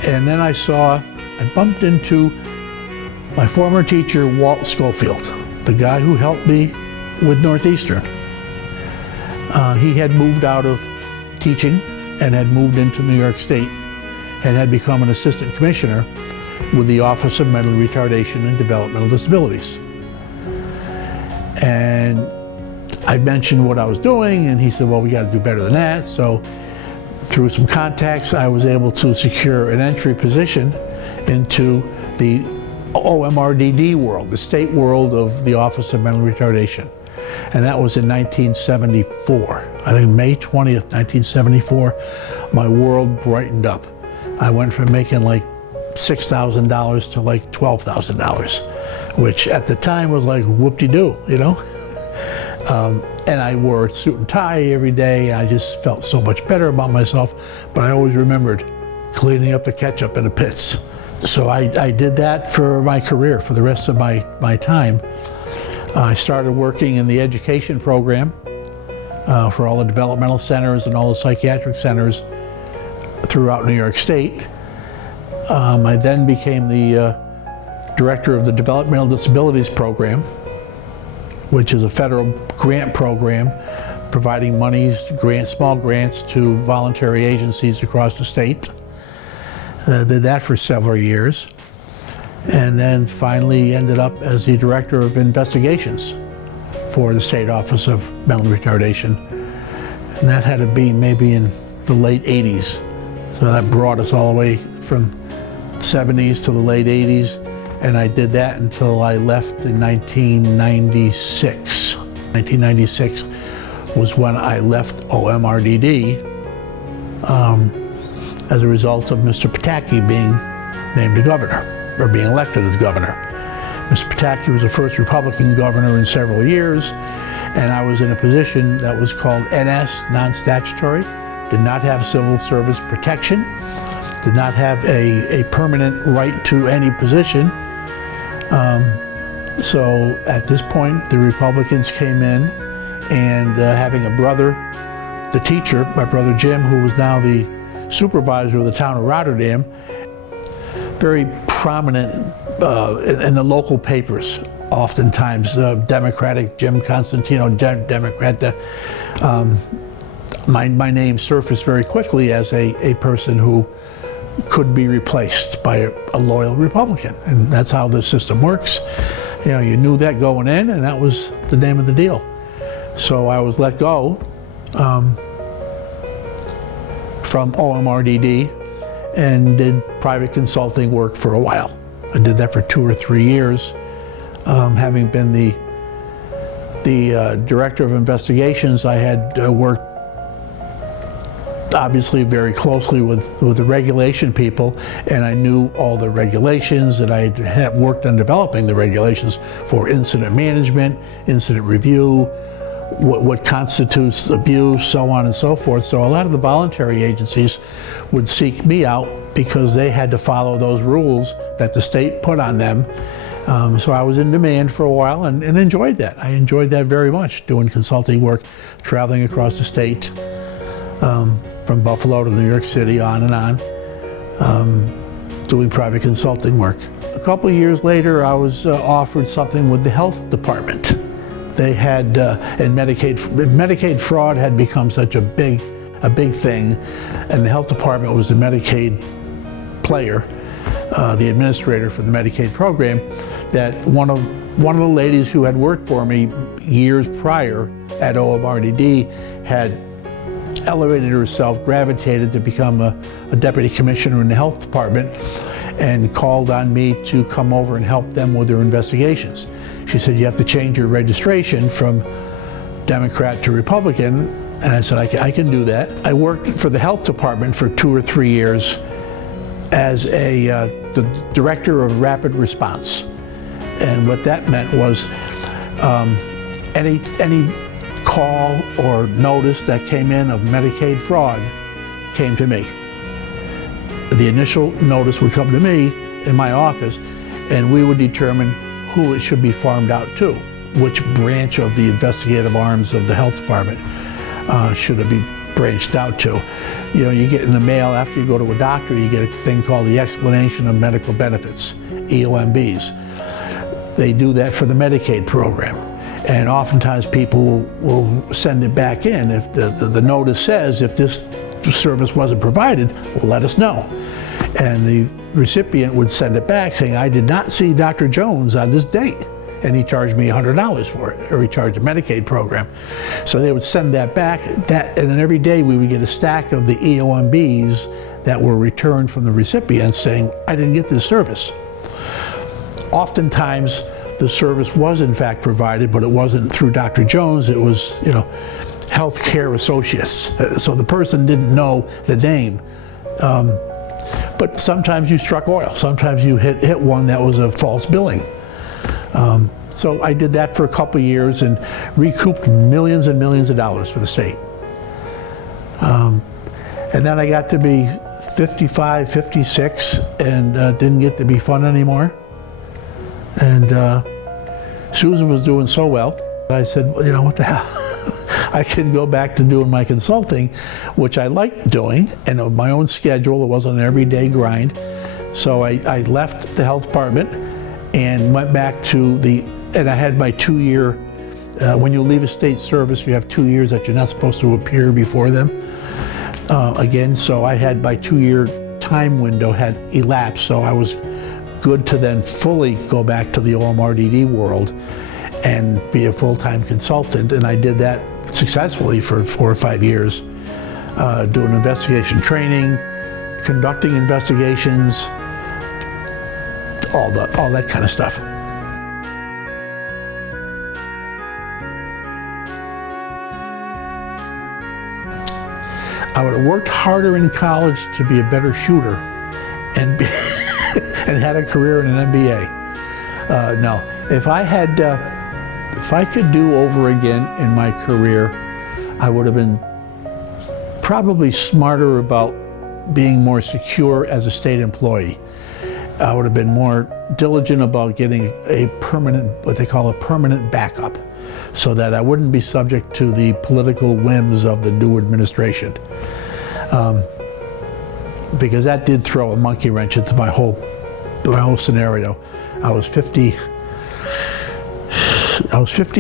And then I bumped into my former teacher, Walt Schofield, the guy who helped me with Northeastern. He had moved out of teaching and had moved into New York State and had become an assistant commissioner with the Office of Mental Retardation and Developmental Disabilities. And I mentioned what I was doing, and he said, well, we got to do better than that. So through some contacts, I was able to secure an entry position into the OMRDD world, the state world of the Office of Mental Retardation. And that was in 1974. I think May 20th, 1974, my world brightened up. I went from making like $6,000 to like $12,000, which at the time was like whoop-de-doo, and I wore a suit and tie every day. I just felt so much better about myself, but I always remembered cleaning up the ketchup in the pits. So I did that for my career, for the rest of my time. I started working in the education program for all the developmental centers and all the psychiatric centers throughout New York State. I then became the director of the Developmental Disabilities Program, which is a federal grant program providing monies, small grants to voluntary agencies across the state. Did that for several years, and then finally ended up as the director of investigations for the State Office of Mental Retardation. And that had to be maybe in the late 80s. So that brought us all the way from the 70s to the late 80s. And I did that until I left in 1996. 1996 was when I left OMRDD as a result of Mr. Pataki being named a governor, or being elected as governor. Mr. Pataki was the first Republican governor in several years, and I was in a position that was called NS, non-statutory, did not have civil service protection, did not have a permanent right to any position. So at this point, the Republicans came in, and having a brother, the teacher, my brother Jim, who was now the supervisor of the town of Rotterdam, very prominent in the local papers, oftentimes Democratic, Jim Constantino, Democrat, my name surfaced very quickly as a person who could be replaced by a loyal Republican. And that's how the system works. You know, you knew that going in, and that was the name of the deal. So I was let go from OMRDD and did private consulting work for a while. I did that for 2 or 3 years, having been the director of investigations. I had worked obviously very closely with the regulation people, and I knew all the regulations, and I had worked on developing the regulations for incident management, incident review, what constitutes abuse, so on and so forth. So a lot of the voluntary agencies would seek me out because they had to follow those rules that the state put on them. So I was in demand for a while and enjoyed that. I enjoyed that very much, doing consulting work, traveling across the state, from Buffalo to New York City, on and on, doing private consulting work. A couple of years later, I was offered something with the health department. They had, and Medicaid fraud had become such a big thing, and the health department was the Medicaid player, the administrator for the Medicaid program, that one of the ladies who had worked for me years prior at OMRDD had elevated herself, gravitated to become a deputy commissioner in the health department, and called on me to come over and help them with their investigations. She said, you have to change your registration from Democrat to Republican. And I said, I can do that. I worked for the health department for 2 or 3 years as the director of rapid response. And what that meant was any call or notice that came in of Medicaid fraud came to me. The initial notice would come to me in my office, and we would determine who it should be farmed out to, which branch of the investigative arms of the health department should it be branched out to. You know, you get in the mail after you go to a doctor, you get a thing called the Explanation of Medical Benefits, EOMBs. They do that for the Medicaid program. And oftentimes people will send it back in. If the notice says, if this service wasn't provided, well, let us know. And the recipient would send it back saying, I did not see Dr. Jones on this date. And he charged me $100 for it, or he charged the Medicaid program. So they would send that back, and then every day we would get a stack of the EOMBs that were returned from the recipients saying, I didn't get this service. Oftentimes, the service was in fact provided, but it wasn't through Dr. Jones, it was, you know, healthcare associates. So the person didn't know the name. But sometimes you struck oil. Sometimes you hit one that was a false billing. So I did that for a couple of years and recouped millions and millions of dollars for the state. And then I got to be 55, 56 and didn't get to be fun anymore. And Susan was doing so well. I said, well, you know, what the hell? I could go back to doing my consulting, which I liked doing, and on my own schedule. It wasn't an everyday grind. So I left the health department and went back to and I had my 2-year, when you leave a state service, you have 2 years that you're not supposed to appear before them again. So I had my 2-year time window had elapsed, so I was good to then fully go back to the OMRDD world and be a full-time consultant. And I did that successfully for 4 or 5 years, doing investigation training, conducting investigations, all that kind of stuff. I would have worked harder in college to be a better shooter and and had a career in an MBA. No, if I could do over again in my career, I would have been probably smarter about being more secure as a state employee. I would have been more diligent about getting a permanent, what they call a permanent backup, so that I wouldn't be subject to the political whims of the new administration. Because that did throw a monkey wrench into my whole scenario. I was 50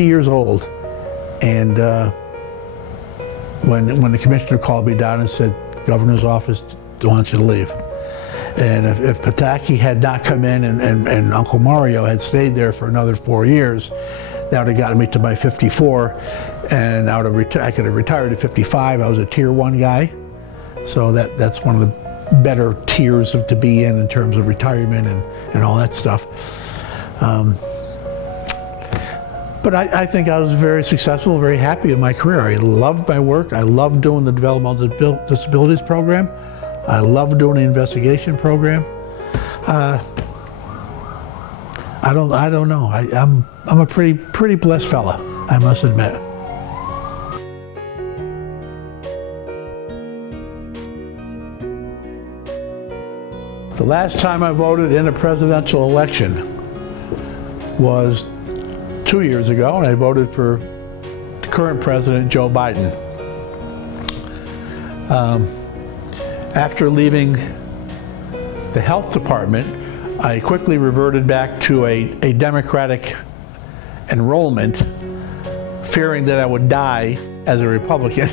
years old, and when the commissioner called me down and said, "Governor's office wants you to leave." And if Pataki had not come in and Uncle Mario had stayed there for another 4 years, that would have gotten me to my 54, and I could have retired at 55. I was a tier 1 guy, so that's one of the better tiers to be in terms of retirement and all that stuff. But I think I was very successful, very happy in my career. I loved my work. I loved doing the developmental disabilities program. I loved doing the investigation program. I don't know. I'm a pretty blessed fella, I must admit. The last time I voted in a presidential election was 2 years ago, and I voted for the current president, Joe Biden. After leaving the health department, I quickly reverted back to a Democratic enrollment, fearing that I would die as a Republican.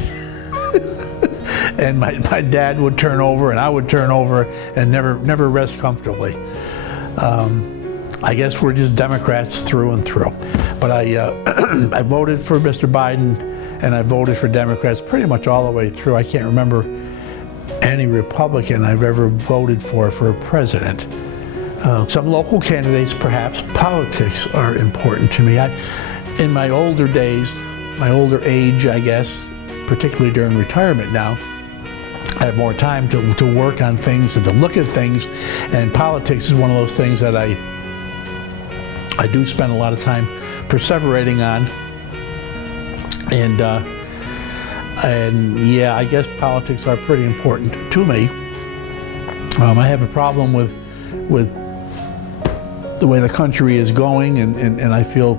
And my dad would turn over and I would turn over and never rest comfortably. I guess we're just Democrats through and through. But I voted for Mr. Biden, and I voted for Democrats pretty much all the way through. I can't remember any Republican I've ever voted for a president. Some local candidates, perhaps. Politics are important to me. In my older days, my older age, I guess, particularly during retirement now, I have more time to work on things and to look at things, and politics is one of those things that I do spend a lot of time perseverating on. And yeah, I guess politics are pretty important to me. I have a problem with the way the country is going, and I feel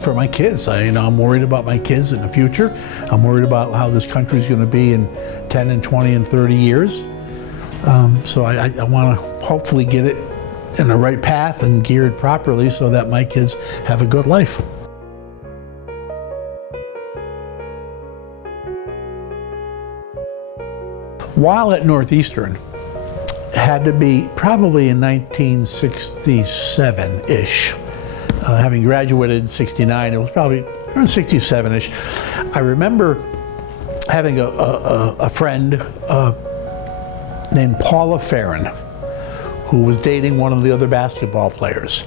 for my kids. I'm worried about my kids in the future. I'm worried about how this country is going to be in 10 and 20 and 30 years. So I want to hopefully get it in the right path and geared properly so that my kids have a good life. While at Northeastern, had to be probably in 1967-ish. Having graduated in 69, it was probably around 67-ish. I remember having a friend named Paula Farron, who was dating one of the other basketball players.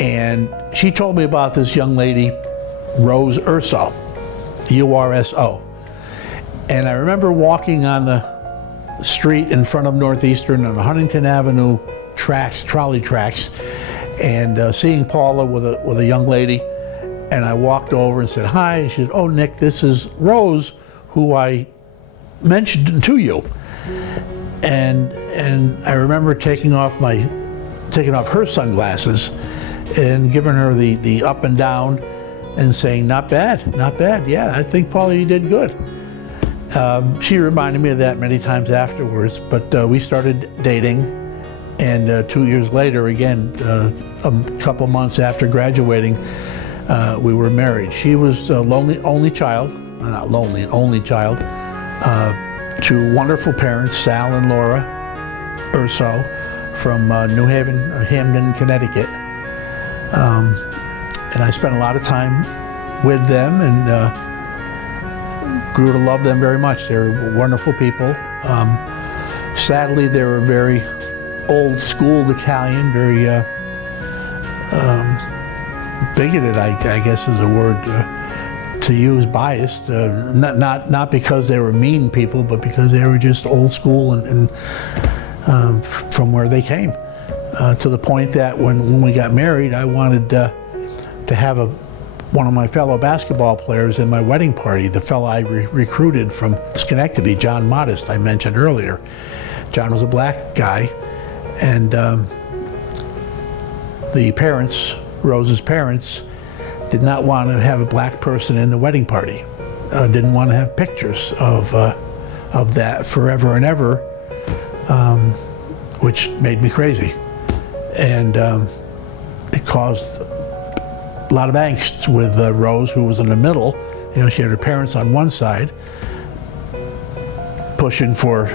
And she told me about this young lady, Rose Urso, U-R-S-O. And I remember walking on the street in front of Northeastern on the Huntington Avenue trolley tracks, and seeing Paula with a young lady. And I walked over and said, "Hi." And she said, "Oh, Nick, this is Rose, who I mentioned to you." And I remember taking off her sunglasses and giving her the up and down and saying, "Not bad, not bad. Yeah, I think, Paula, you did good." She reminded me of that many times afterwards, but we started dating, and 2 years later, again, a couple months after graduating, we were married. She was an only child to wonderful parents, Sal and Laura Urso, from New Haven, Hamden, Connecticut. And I spent a lot of time with them, and grew to love them very much. They were wonderful people. Sadly, they were very old school Italian, very bigoted, I guess is a word to use, biased. Not because they were mean people, but because they were just old school and from where they came. To the point that when we got married, I wanted to have one of my fellow basketball players in my wedding party, the fellow I recruited from Schenectady, John Modest, I mentioned earlier. John was a black guy, and the parents, Rose's parents, did not want to have a black person in the wedding party. Didn't want to have pictures of that forever and ever, which made me crazy. And it caused a lot of angst with Rose, who was in the middle. You know, she had her parents on one side, pushing for,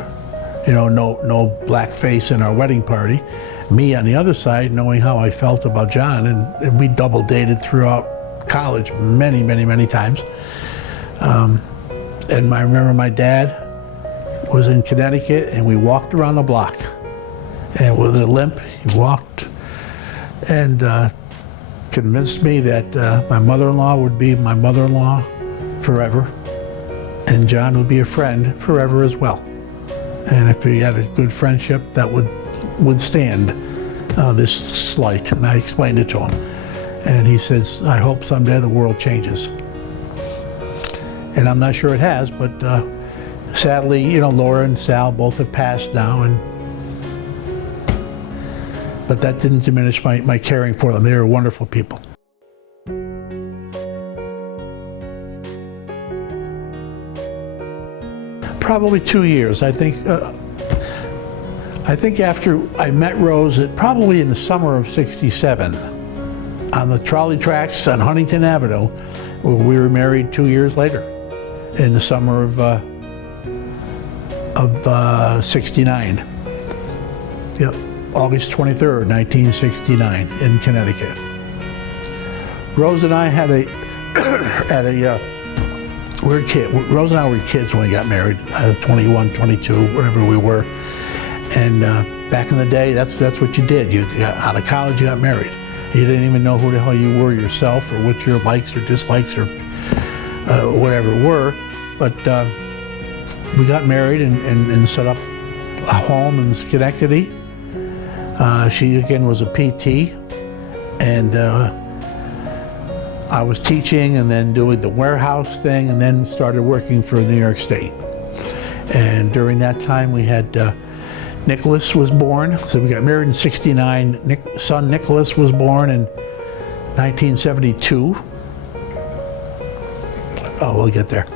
you know, no blackface in our wedding party. Me on the other side, knowing how I felt about John, and we double dated throughout college many times. And I remember my dad was in Connecticut, and we walked around the block. And with a limp, he walked and convinced me that my mother-in-law would be my mother-in-law forever, and John would be a friend forever as well. And if we had a good friendship, that would withstand this slight. And I explained it to him. And he says, I hope someday the world changes. And I'm not sure it has, but sadly, you know, Laura and Sal both have passed now, but that didn't diminish my caring for them. They were wonderful people. Probably 2 years. I think after I met Rose, probably in the summer of '67, on the trolley tracks on Huntington Avenue, we were married 2 years later, in the summer of '69. Yep, August 23rd, 1969, in Connecticut. Rose and I had Rose and I were kids when we got married, 21, 22, whatever we were. And back in the day, that's what you did. You got out of college, you got married. You didn't even know who the hell you were yourself, or what your likes or dislikes or whatever were. But we got married and set up a home in Schenectady. She again was a PT, and I was teaching and then doing the warehouse thing, and then started working for New York State. And during that time we had Nicholas was born. So we got married in '69. Son Nicholas was born in 1972. Oh, we'll get there.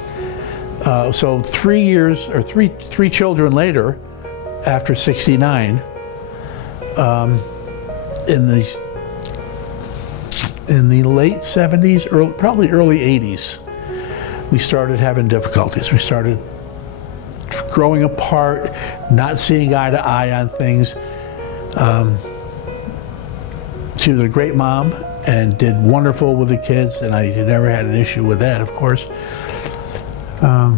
So 3 years, or three children later, after '69, in the late '70s, probably early '80s, we started having difficulties. We started growing apart, not seeing eye to eye on things. She was a great mom and did wonderful with the kids, and I never had an issue with that, of course.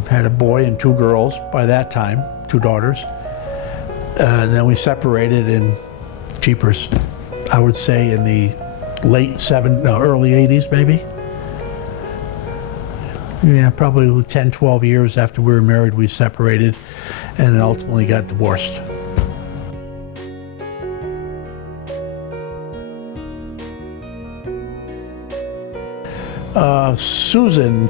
Had a boy and 2 girls by that time, 2 daughters. And then we separated in jeepers, I would say in the early '80s maybe. Yeah, probably 10, 12 years after we were married, we separated and then ultimately got divorced. Susan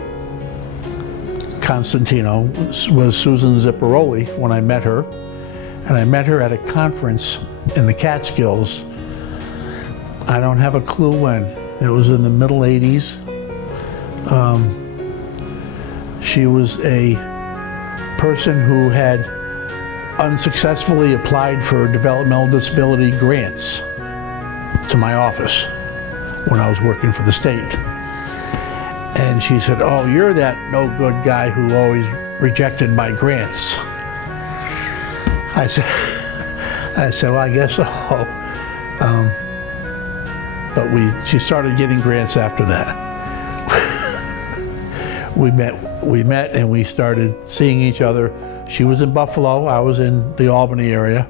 Constantino was Susan Zipparoli when I met her. And I met her at a conference in the Catskills. I don't have a clue when. It was in the middle '80s. She was a person who had unsuccessfully applied for developmental disability grants to my office when I was working for the state. And she said, "Oh, you're that no good guy who always rejected my grants." I said, well, I guess so. But she started getting grants after that. We met and we started seeing each other. She was in Buffalo, I was in the Albany area.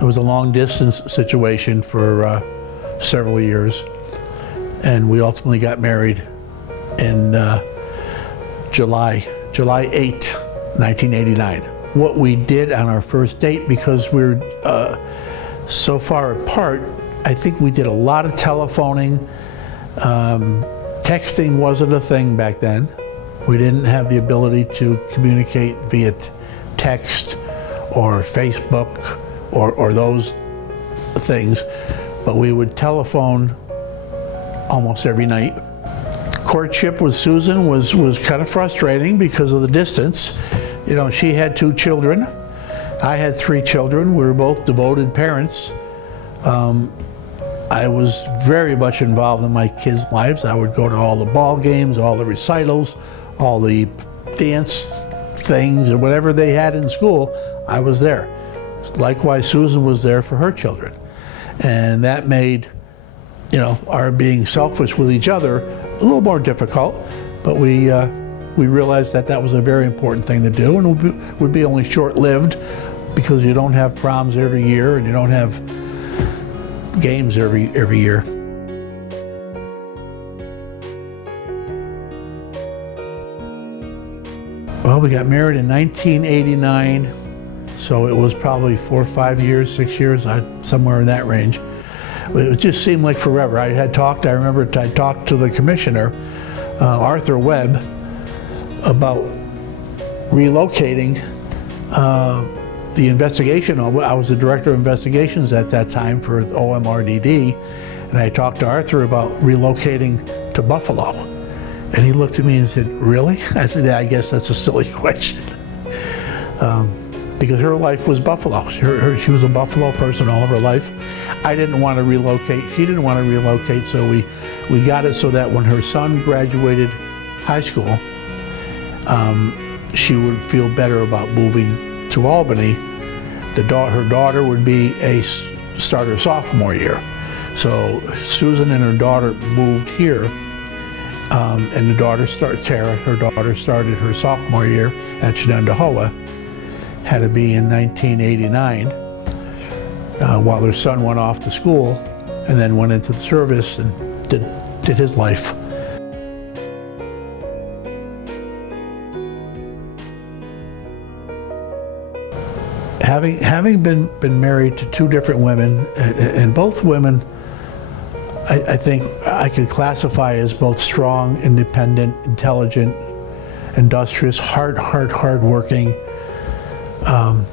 It was a long distance situation for several years. And we ultimately got married in July 8, 1989. What we did on our first date, because we're so far apart, I think we did a lot of telephoning. Texting wasn't a thing back then. We didn't have the ability to communicate via text or Facebook or those things, but we would telephone almost every night. Courtship with Susan was kind of frustrating because of the distance. You know, she had 2 children. I had 3 children. We were both devoted parents. I was very much involved in my kids' lives. I would go to all the ball games, all the recitals, all the dance things, or whatever they had in school, I was there. Likewise, Susan was there for her children. And that made, our being selfish with each other a little more difficult, but we realized that that was a very important thing to do, and would be only short-lived, because you don't have proms every year and you don't have games every year. Well, we got married in 1989, so it was probably 4 or 5 years, 6 years, somewhere in that range. It just seemed like forever. I remember I talked to the commissioner, Arthur Webb, about relocating the investigation. I was the director of investigations at that time for OMRDD, and I talked to Arthur about relocating to Buffalo. And he looked at me and said, "Really?" I said, "Yeah, I guess that's a silly question." Because her life was Buffalo. She was a Buffalo person all of her life. I didn't want to relocate. She didn't want to relocate, so we got it so that when her son graduated high school, she would feel better about moving to Albany. Her daughter would be start her sophomore year. So Susan and her daughter moved here, and her daughter started her sophomore year at Shenandoah. Had to be in 1989, while her son went off to school and then went into the service and did his life. Having been married to two different women, and both women, I think I could classify as both strong, independent, intelligent, industrious, hard-working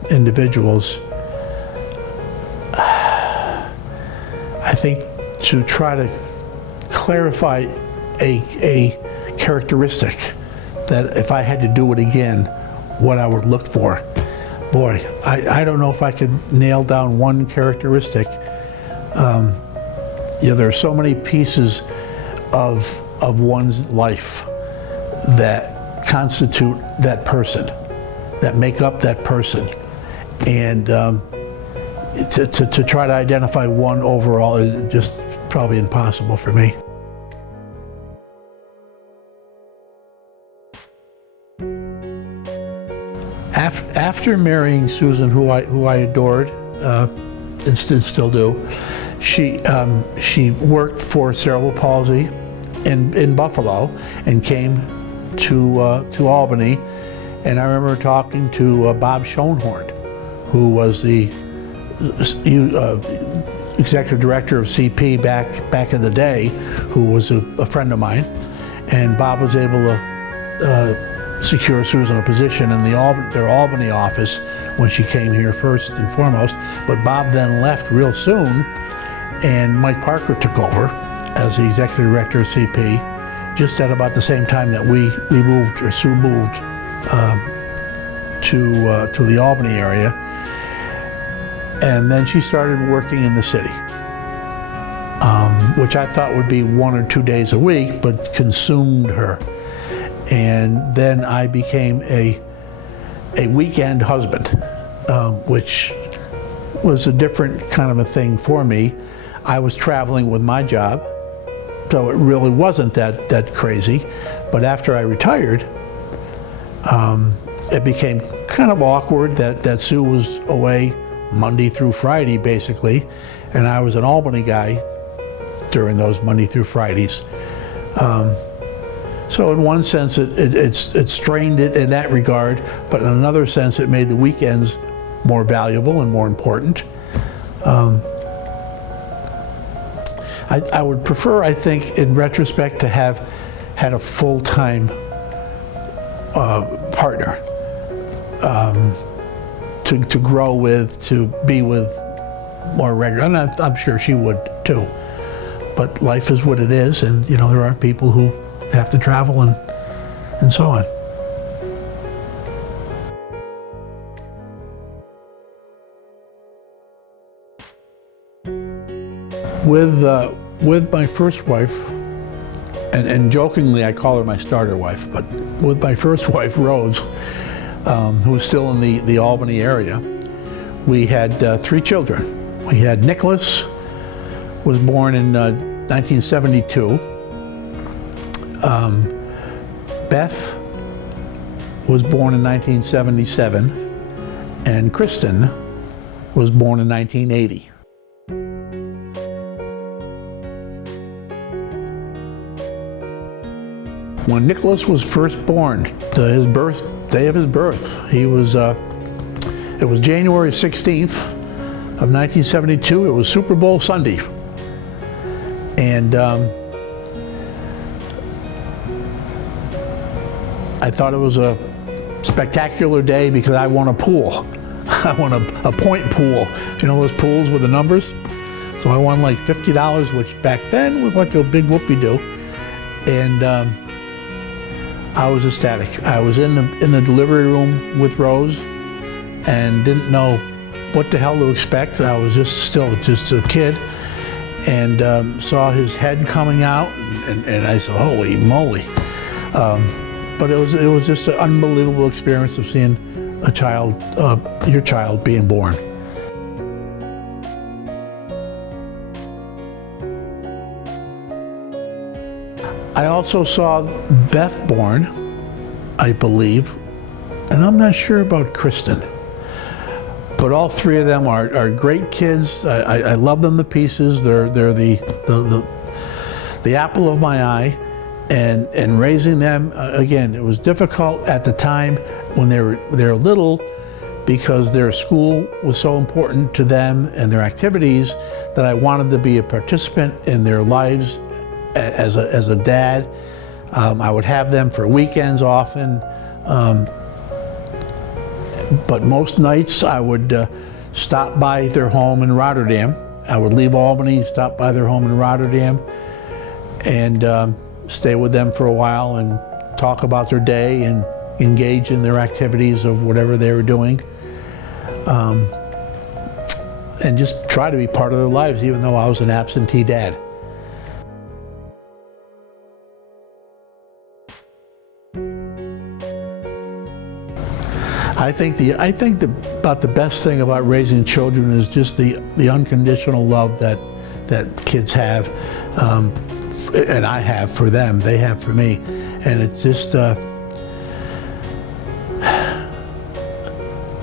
individuals. I think to try to clarify a characteristic that if I had to do it again, what I would look for. Boy, I don't know if I could nail down one characteristic. There are so many pieces of one's life that constitute that person, that make up that person. And to try to identify one overall is just probably impossible for me. After marrying Susan, who I adored and still do, she worked for cerebral palsy in Buffalo and came to Albany. And I remember talking to Bob Schoenhorn, who was the executive director of CP back in the day, who was a friend of mine. And Bob was able to secure Susan a position in their Albany office when she came here first and foremost. But Bob then left real soon, and Mike Parker took over as the executive director of CP, just at about the same time that Sue moved to the Albany area. And then she started working in the city, which I thought would be 1 or 2 days a week, but consumed her. And then I became a weekend husband, which was a different kind of a thing for me. I was traveling with my job, so it really wasn't that crazy. But after I retired, it became kind of awkward that Sue was away Monday through Friday, basically, and I was an Albany guy during those Monday through Fridays. So in one sense, it strained it in that regard, but in another sense, it made the weekends more valuable and more important. I would prefer, I think, in retrospect, to have had a full-time partner to grow with, to be with more regular. And I'm sure she would too. But life is what it is, and there are people who have to travel and so on. With my first wife, and jokingly I call her my starter wife, but with my first wife, Rose, who was still in the Albany area, we had 3 children. We had Nicholas, was born in 1972. Beth was born in 1977, and Kristen was born in 1980. When Nicholas was first born, his day of his birth, it was January 16th of 1972. It was Super Bowl Sunday. And I thought it was a spectacular day because I won a pool. I won a point pool. You know those pools with the numbers? So I won like $50, which back then was like a big whoopee-doo. And I was ecstatic. I was in the delivery room with Rose and didn't know what the hell to expect. I was just a kid, and saw his head coming out, and I said, holy moly. But it was just an unbelievable experience of seeing a child, your child being born. I also saw Beth born, I believe, and I'm not sure about Kristen. But all 3 of them are great kids. I love them to pieces. They're the apple of my eye, and raising them again, it was difficult at the time when they were little, because their school was so important to them and their activities that I wanted to be a participant in their lives as a dad. I would have them for weekends often. But most nights I would stop by their home in Rotterdam. I would leave Albany, stop by their home in Rotterdam, and stay with them for a while and talk about their day and engage in their activities of whatever they were doing. And just try to be part of their lives, even though I was an absentee dad. I think about the best thing about raising children is just the unconditional love that kids have, and I have for them, they have for me, and it's just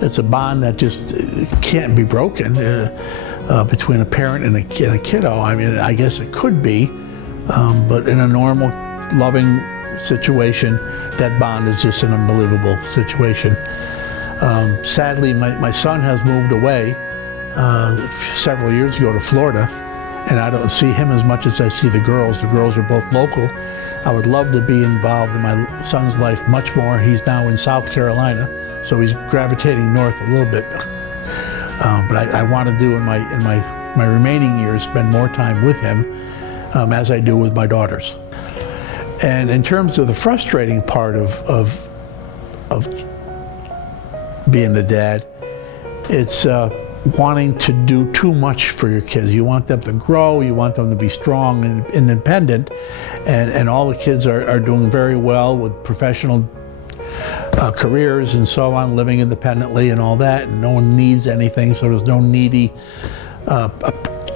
it's a bond that just can't be broken between a parent and a kiddo. I mean, I guess it could be, but in a normal, loving situation, that bond is just an unbelievable situation. Sadly, my son has moved away several years ago to Florida, and I don't see him as much as I see the girls. The girls are both local. I would love to be involved in my son's life much more. He's now in South Carolina, so he's gravitating north a little bit. But I want to do in my remaining years, spend more time with him, as I do with my daughters. And in terms of the frustrating part of being a dad, it's wanting to do too much for your kids. You want them to grow, you want them to be strong and independent, and all the kids are doing very well with professional careers and so on, living independently and all that, and no one needs anything, so there's no needy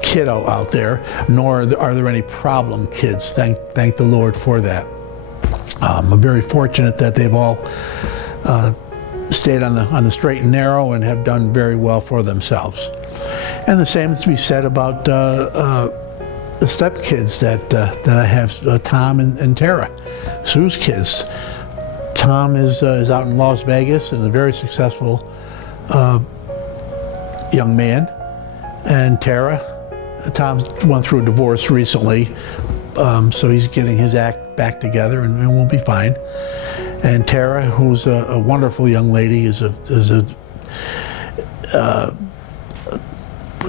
kiddo out there, nor are there any problem kids. Thank the Lord for that. I'm very fortunate that they've all stayed on the straight and narrow and have done very well for themselves. And the same is to be said about the stepkids that I have, Tom and Tara, Sue's kids. Tom is out in Las Vegas and a very successful young man, and Tom's went through a divorce recently, so he's getting his act back together, and we'll be fine. And Tara, who's a wonderful young lady, is a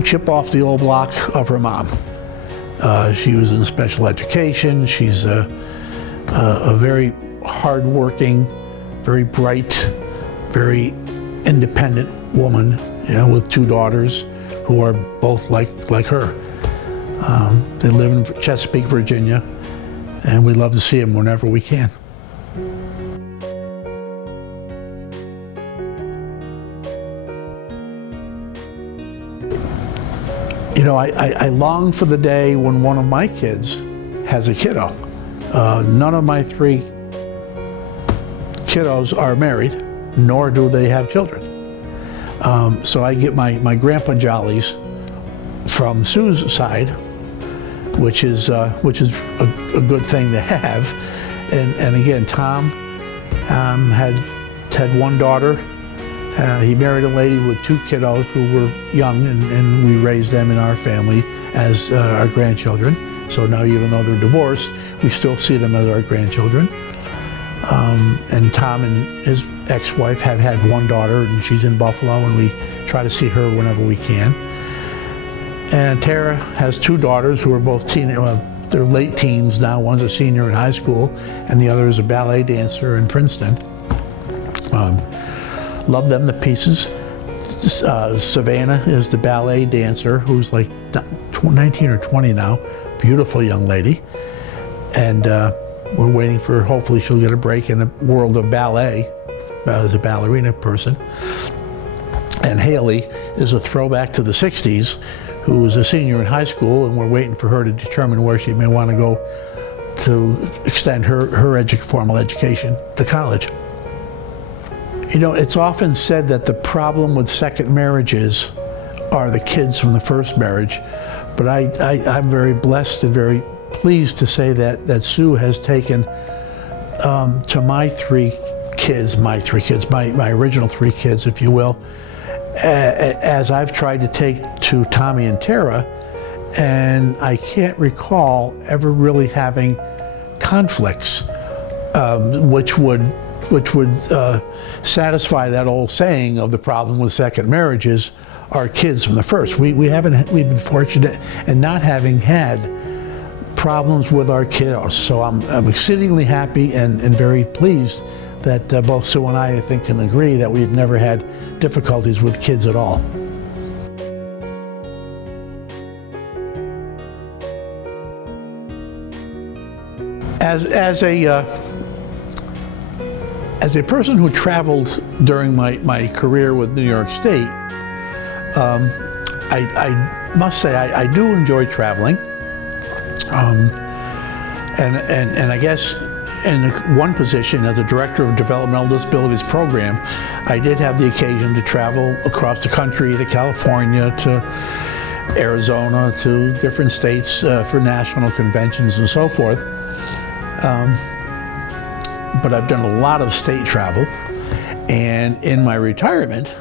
chip off the old block of her mom. She was in special education. She's a very hardworking, very bright, very independent woman, with 2 daughters who are both like her. They live in Chesapeake, Virginia, and we love to see them whenever we can. You know, I long for the day when one of my kids has a kiddo. None of my 3 kiddos are married, nor do they have children. So I get my grandpa jollies from Sue's side, which is a good thing to have. And again, Tom had 1 daughter. He married a lady with 2 kiddos who were young, and we raised them in our family as our grandchildren. So now, even though they're divorced, we still see them as our grandchildren. And Tom and his ex-wife have had 1 daughter, and she's in Buffalo, and we try to see her whenever we can. And Tara has 2 daughters who are both they're late teens now. One's a senior in high school, and the other is a ballet dancer in Princeton. Love them to pieces. Savannah is the ballet dancer who's like 19 or 20 now. Beautiful young lady. And we're waiting for, hopefully she'll get a break in the world of ballet as a ballerina person. And Haley is a throwback to the 60s, who was a senior in high school, and we're waiting for her to determine where she may want to go to extend her formal education to college. You know, it's often said that the problem with second marriages are the kids from the first marriage, but I'm very blessed and very pleased to say that Sue has taken to my 3 kids, my original 3 kids, if you will, as I've tried to take to Tommy and Tara, and I can't recall ever really having conflicts, which would satisfy that old saying of the problem with second marriages are kids from the first. We've been fortunate in not having had problems with our kiddos. So I'm exceedingly happy and very pleased that both Sue and I think can agree that we've never had difficulties with kids at all. As a person who traveled during my career with New York State, I must say I do enjoy traveling, and I guess in one position as a director of developmental disabilities program, I did have the occasion to travel across the country, to California, to Arizona, to different states for national conventions and so forth. But I've done a lot of state travel, and in my retirement,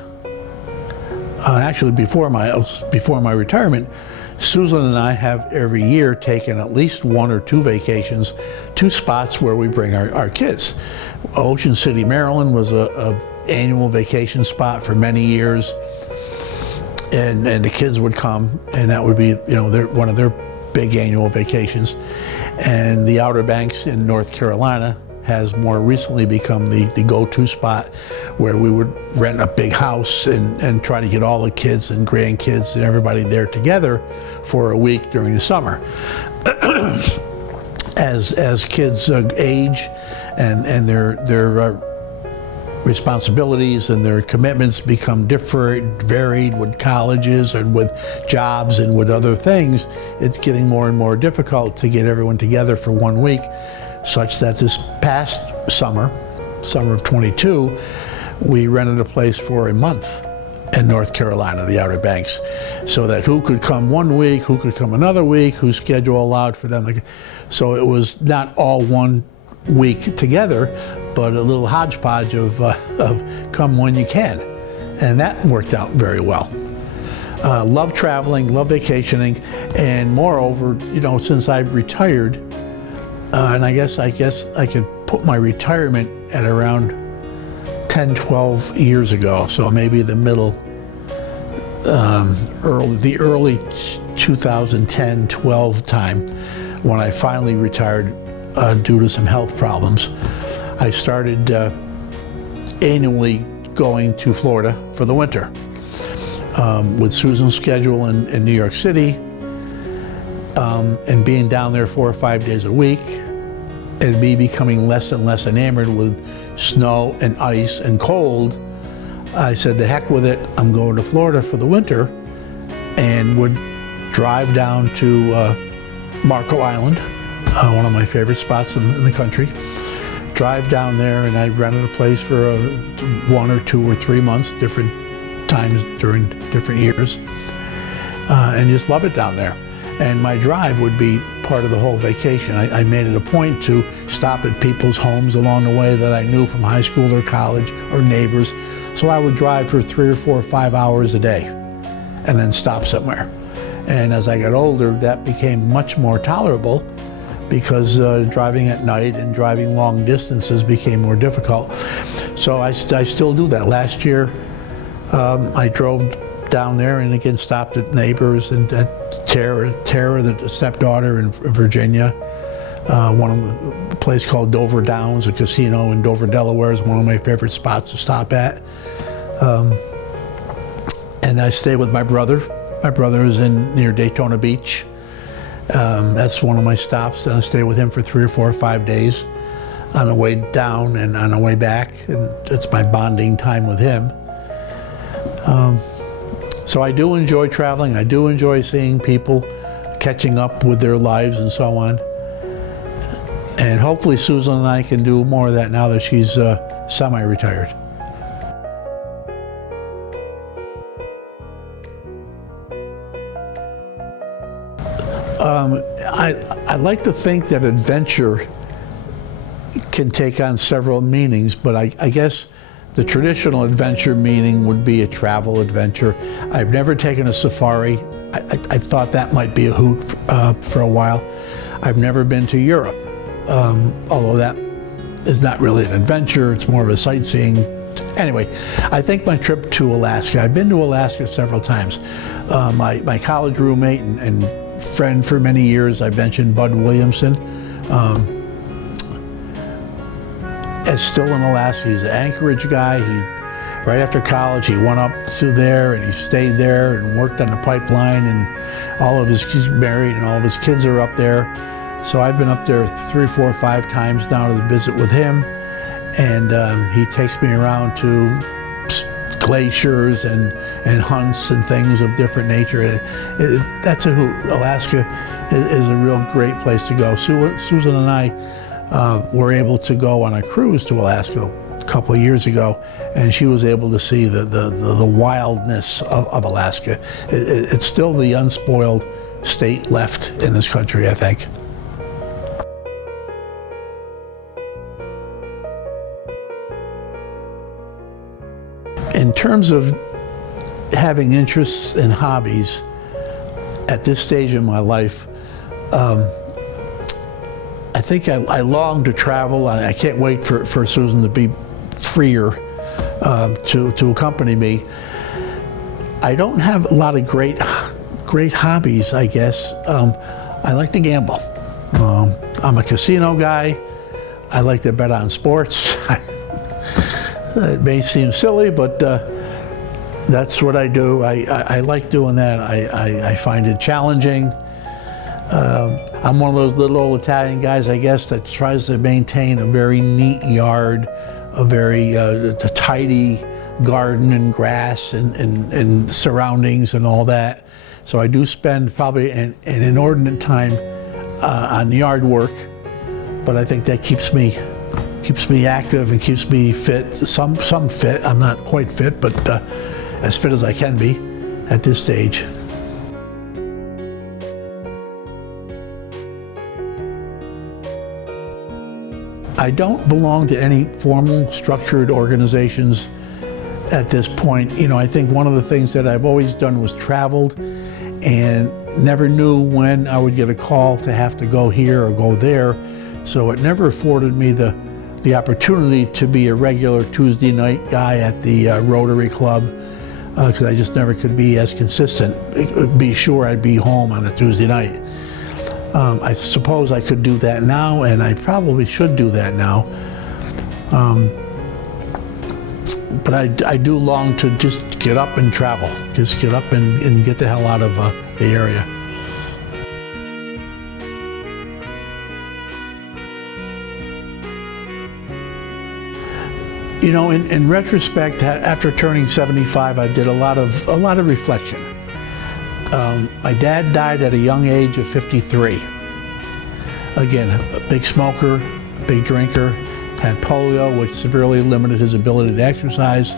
actually before my retirement, Susan and I have every year taken at least 1 or 2 vacations to spots where we bring our kids. Ocean City, Maryland was a annual vacation spot for many years, and the kids would come, and that would be one of their big annual vacations. And the Outer Banks in North Carolina has more recently become the go-to spot where we would rent a big house and try to get all the kids and grandkids and everybody there together for a week during the summer. As kids age and their responsibilities and their commitments become different, varied with colleges and with jobs and with other things, it's getting more and more difficult to get everyone together for 1 week, such that this past summer of 22, we rented a place for a month in North Carolina, the Outer Banks, so that who could come 1 week, who could come another week, whose schedule allowed for them. So it was not all 1 week together, but a little hodgepodge of come when you can. And that worked out very well. Love traveling, love vacationing, and moreover, since I've retired, and I guess I could put my retirement at around 10, 12 years ago. So maybe the early 2010, 12 time, when I finally retired due to some health problems. I started annually going to Florida for the winter. With Susan's schedule in New York City, and being down there 4 or 5 days a week, and me becoming less and less enamored with snow and ice and cold, I said, the heck with it, I'm going to Florida for the winter, and would drive down to Marco Island, one of my favorite spots in the country. Drive down there, and I rented a place for 1 or 2 or 3 months, different times during different years, and just love it down there. And my drive would be part of the whole vacation. I made it a point to stop at people's homes along the way that I knew from high school or college or neighbors. So I would drive for 3 or 4 or 5 hours a day and then stop somewhere. And as I got older, that became much more tolerable because driving at night and driving long distances became more difficult. So I still do that. Last year, I drove down there and again stopped at neighbors and at Tara, the stepdaughter in Virginia. A place called Dover Downs, a casino in Dover, Delaware, is one of my favorite spots to stop at. And I stay with my brother. My brother is near Daytona Beach. That's one of my stops, and I stay with him for 3 or 4 or 5 days on the way down and on the way back, and it's my bonding time with him. So I do enjoy traveling. I do enjoy seeing people, catching up with their lives and so on. And hopefully Susan and I can do more of that now that she's semi-retired. I like to think that adventure can take on several meanings, but I guess the traditional adventure meaning would be a travel adventure. I've never taken a safari. I thought that might be a hoot for a while. I've never been to Europe, although that is not really an adventure, it's more of a sightseeing. Anyway, I think my trip to Alaska, I've been to Alaska several times. My college roommate and friend for many years, I mentioned Bud Williamson, is still in Alaska. He's an Anchorage guy. Right after college, he went up to there and he stayed there and worked on the pipeline, and he's married and all of his kids are up there. So I've been up there 3, 4, 5 times now to visit with him, and he takes me around to glaciers and hunts and things of different nature. That's a hoot. Alaska is a real great place to go. Susan and I were able to go on a cruise to Alaska a couple of years ago, and she was able to see the wildness of Alaska. It's still the unspoiled state left in this country, I think. In terms of having interests and hobbies at this stage in my life, I think I long to travel, and I can't wait for Susan to be freer to accompany me. I don't have a lot of great hobbies, I guess. I like to gamble. I'm a casino guy. I like to bet on sports. It may seem silly, but that's what I do. I like doing that. I find it challenging. I'm one of those little old Italian guys, I guess, that tries to maintain a very neat yard, a very tidy garden and grass and surroundings and all that. So I do spend probably an inordinate time on yard work, but I think that keeps me active and keeps me fit. Some fit. I'm not quite fit, but as fit as I can be at this stage. I don't belong to any formal structured organizations at this point. I think one of the things that I've always done was traveled and never knew when I would get a call to have to go here or go there. So it never afforded me the opportunity to be a regular Tuesday night guy at the Rotary Club, because I just never could be as consistent. Be sure I'd be home on a Tuesday night. I suppose I could do that now, and I probably should do that now. But I do long to just get up and travel, just get up and get the hell out of the area. You know, in retrospect, after turning 75, I did a lot of reflection. My dad died at a young age of 53. Again, a big smoker, a big drinker, had polio, which severely limited his ability to exercise.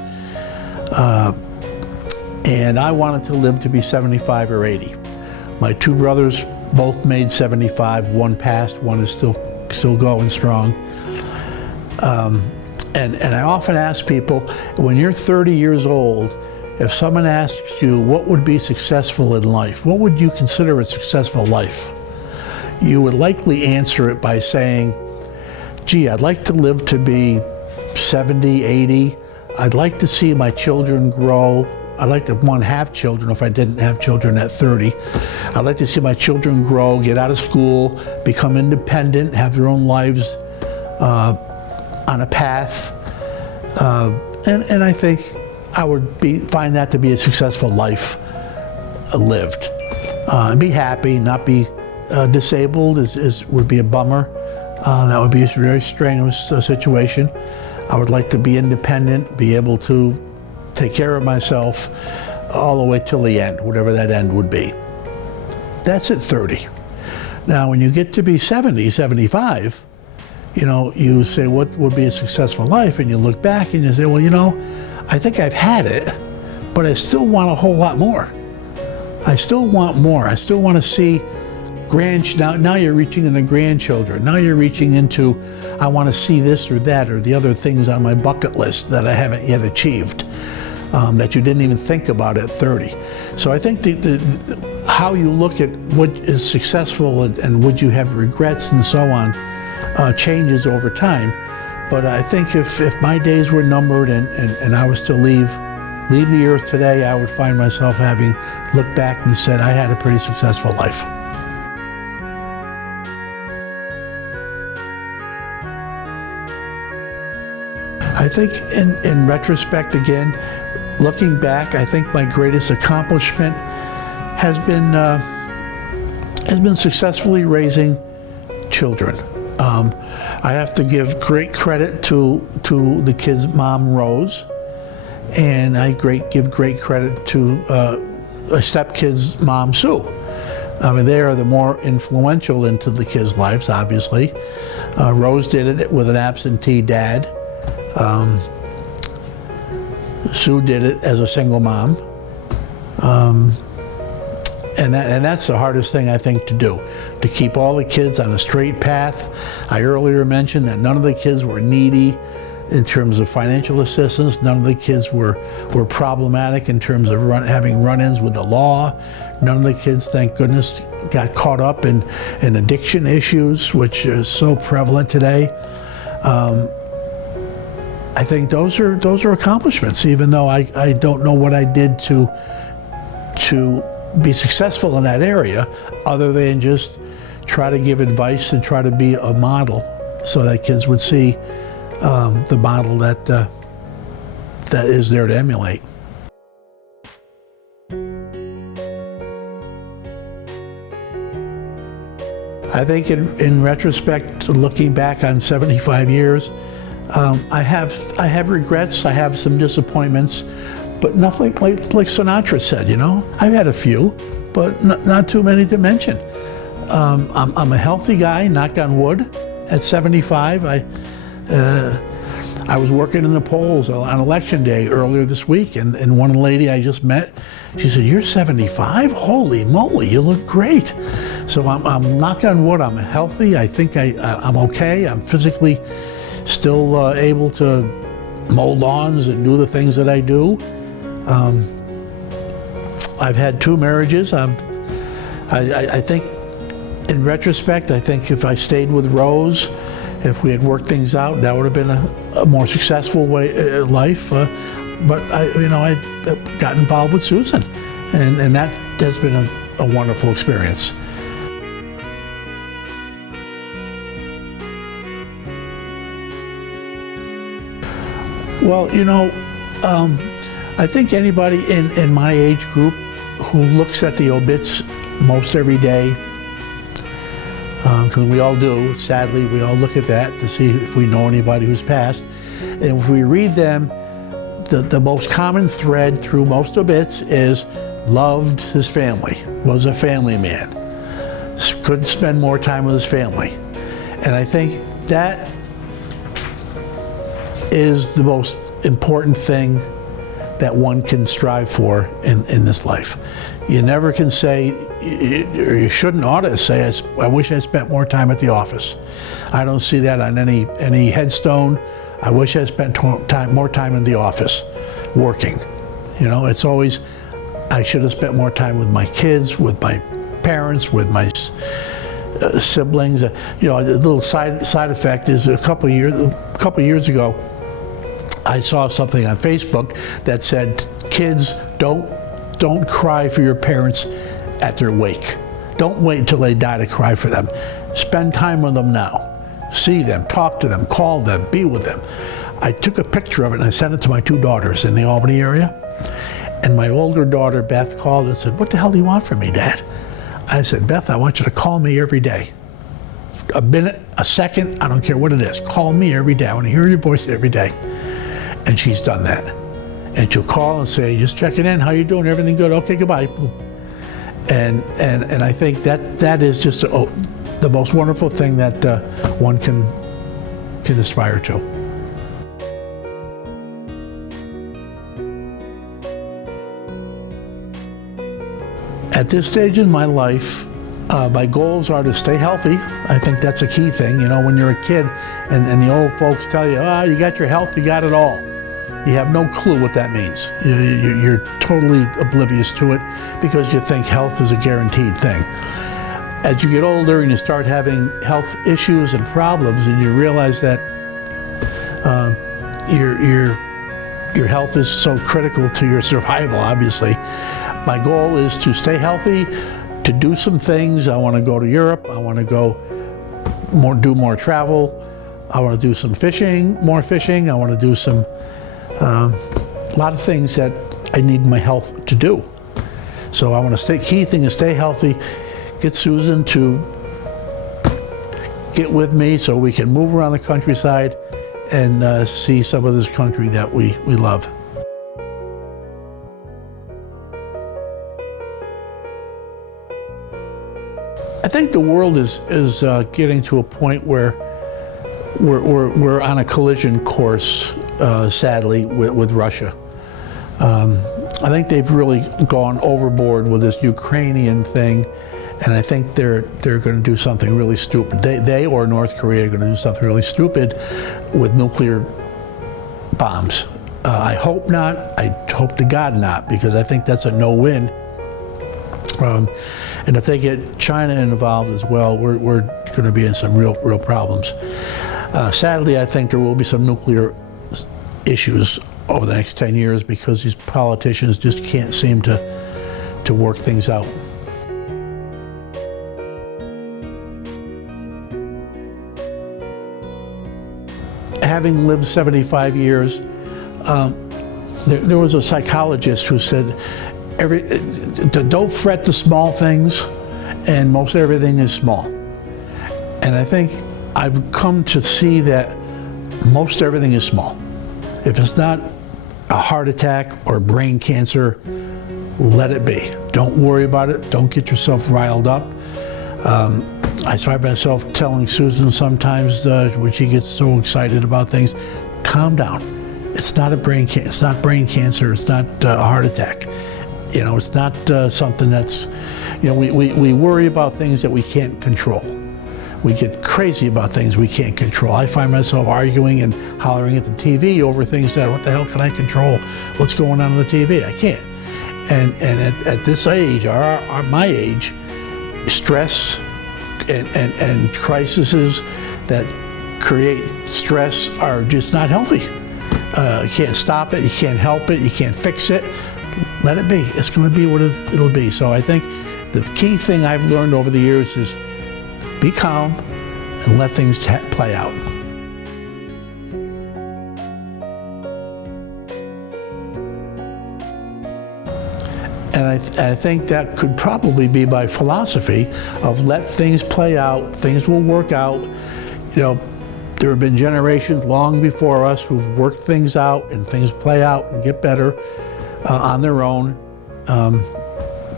And I wanted to live to be 75 or 80. My two brothers both made 75. One passed, one is still going strong. And I often ask people, when you're 30 years old, if someone asks you what would be successful in life, what would you consider a successful life? You would likely answer it by saying, gee, I'd like to live to be 70, 80. I'd like to see my children grow. I'd like to have children if I didn't have children at 30. I'd like to see my children grow, get out of school, become independent, have their own lives on a path. And I think I would find that to be a successful life lived. Be happy, not be disabled would be a bummer. That would be a very strenuous situation. I would like to be independent, be able to take care of myself all the way till the end, whatever that end would be. That's at 30. Now, when you get to be 70, 75, you know, you say, what would be a successful life? And you look back and you say, well, you know, I think I've had it, but I still want a whole lot more. I still want more. I still want to see now you're reaching into grandchildren. Now you're reaching into, I want to see this or that or the other things on my bucket list that I haven't yet achieved, that you didn't even think about at 30. So I think how you look at what is successful and would you have regrets and so on changes over time. But I think if my days were numbered and I was to leave the earth today, I would find myself having looked back and said I had a pretty successful life. I think in retrospect, again, looking back, I think my greatest accomplishment has been successfully raising children. I have to give great credit to the kid's mom, Rose, and I give great credit to a stepkid's mom, Sue. I mean, they are the more influential into the kids' lives, obviously. Rose did it with an absentee dad. Sue did it as a single mom. And that's the hardest thing, I think, to do, to keep all the kids on a straight path. I earlier mentioned that none of the kids were needy in terms of financial assistance. None of the kids were problematic in terms of having run-ins with the law. None of the kids, thank goodness, got caught up in addiction issues, which is so prevalent today. I think those are accomplishments, even though I don't know what I did to be successful in that area, other than just try to give advice and try to be a model so that kids would see the model that is there to emulate. I think in retrospect, looking back on 75 years, I have regrets, I have some disappointments, but nothing like Sinatra said, you know. I've had a few, but not too many to mention. I'm a healthy guy, knock on wood, at 75. I was working in the polls on election day earlier this week, and one lady I just met, she said, "You're 75? Holy moly, you look great." So I'm knock on wood, I'm healthy. I think I'm okay. I'm physically still able to mow lawns and do the things that I do. I've had 2 marriages. I think, in retrospect, I think if I stayed with Rose, if we had worked things out, that would have been a more successful life. But I got involved with Susan, and that has been a wonderful experience. Well, I think anybody in my age group who looks at the obits most every day, because we all do, sadly, we all look at that to see if we know anybody who's passed. And if we read them, the most common thread through most of it is loved his family, was a family man, couldn't spend more time with his family. And I think that is the most important thing that one can strive for in this life. You never can say, or you shouldn't ought to say, I wish I spent more time at the office. I don't see that on any headstone. I wish I spent more time in the office working. You know, it's always, I should have spent more time with my kids, with my parents, with my siblings. You know, a little side effect is a couple years ago, I saw something on Facebook that said, kids, don't cry for your parents at their wake. Don't wait until they die to cry for them. Spend time with them now. See them, talk to them, call them, be with them. I took a picture of it and I sent it to my two daughters in the Albany area. And my older daughter, Beth, called and said, "What the hell do you want from me, Dad?" I said, "Beth, I want you to call me every day. A minute, a second, I don't care what it is. Call me every day. I want to hear your voice every day." And she's done that. And she'll call and say, "Just checking in, how you doing? Everything good? Okay, goodbye." And I think that is just the most wonderful thing that one can aspire to. At this stage in my life, my goals are to stay healthy. I think that's a key thing. You know, when you're a kid and the old folks tell you, "Oh, you got your health, you got it all." You have no clue what that means. You're totally oblivious to it because you think health is a guaranteed thing. As you get older and you start having health issues and problems, and you realize that your health is so critical to your survival, obviously. My goal is to stay healthy, to do some things. I want to go to Europe. I want to do more travel. I want to do some more fishing. I want to do a lot of things that I need my health to do. So I want to key thing is stay healthy, get Susan to get with me so we can move around the countryside and see some of this country that we love. I think the world is getting to a point where we're on a collision course, sadly, with Russia. I think they've really gone overboard with this Ukrainian thing, and I think they're going to do something really stupid. They or North Korea are going to do something really stupid with nuclear bombs. I hope not. I hope to God not, because I think that's a no-win. And if they get China involved as well, we're going to be in some real problems. Sadly, I think there will be some nuclear issues over the next 10 years because these politicians just can't seem to work things out. Having lived 75 years, there was a psychologist who said, don't fret the small things, and most everything is small. And I think I've come to see that most everything is small. If it's not a heart attack or brain cancer, let it be. Don't worry about it. Don't get yourself riled up. I find myself telling Susan sometimes when she gets so excited about things, calm down. It's not brain cancer. It's not a heart attack. You know, it's not something that's, you know, we worry about things that we can't control. We get crazy about things we can't control. I find myself arguing and hollering at the TV over things that, what the hell can I control? What's going on the TV? I can't. And at this age, my age, stress and crises that create stress are just not healthy. You can't stop it, you can't help it, you can't fix it. Let it be. It's going to be what it'll be. So I think the key thing I've learned over the years is be calm and let things play out. And I think that could probably be my philosophy of let things play out, things will work out. You know, There have been generations long before us who've worked things out and things play out and get better on their own.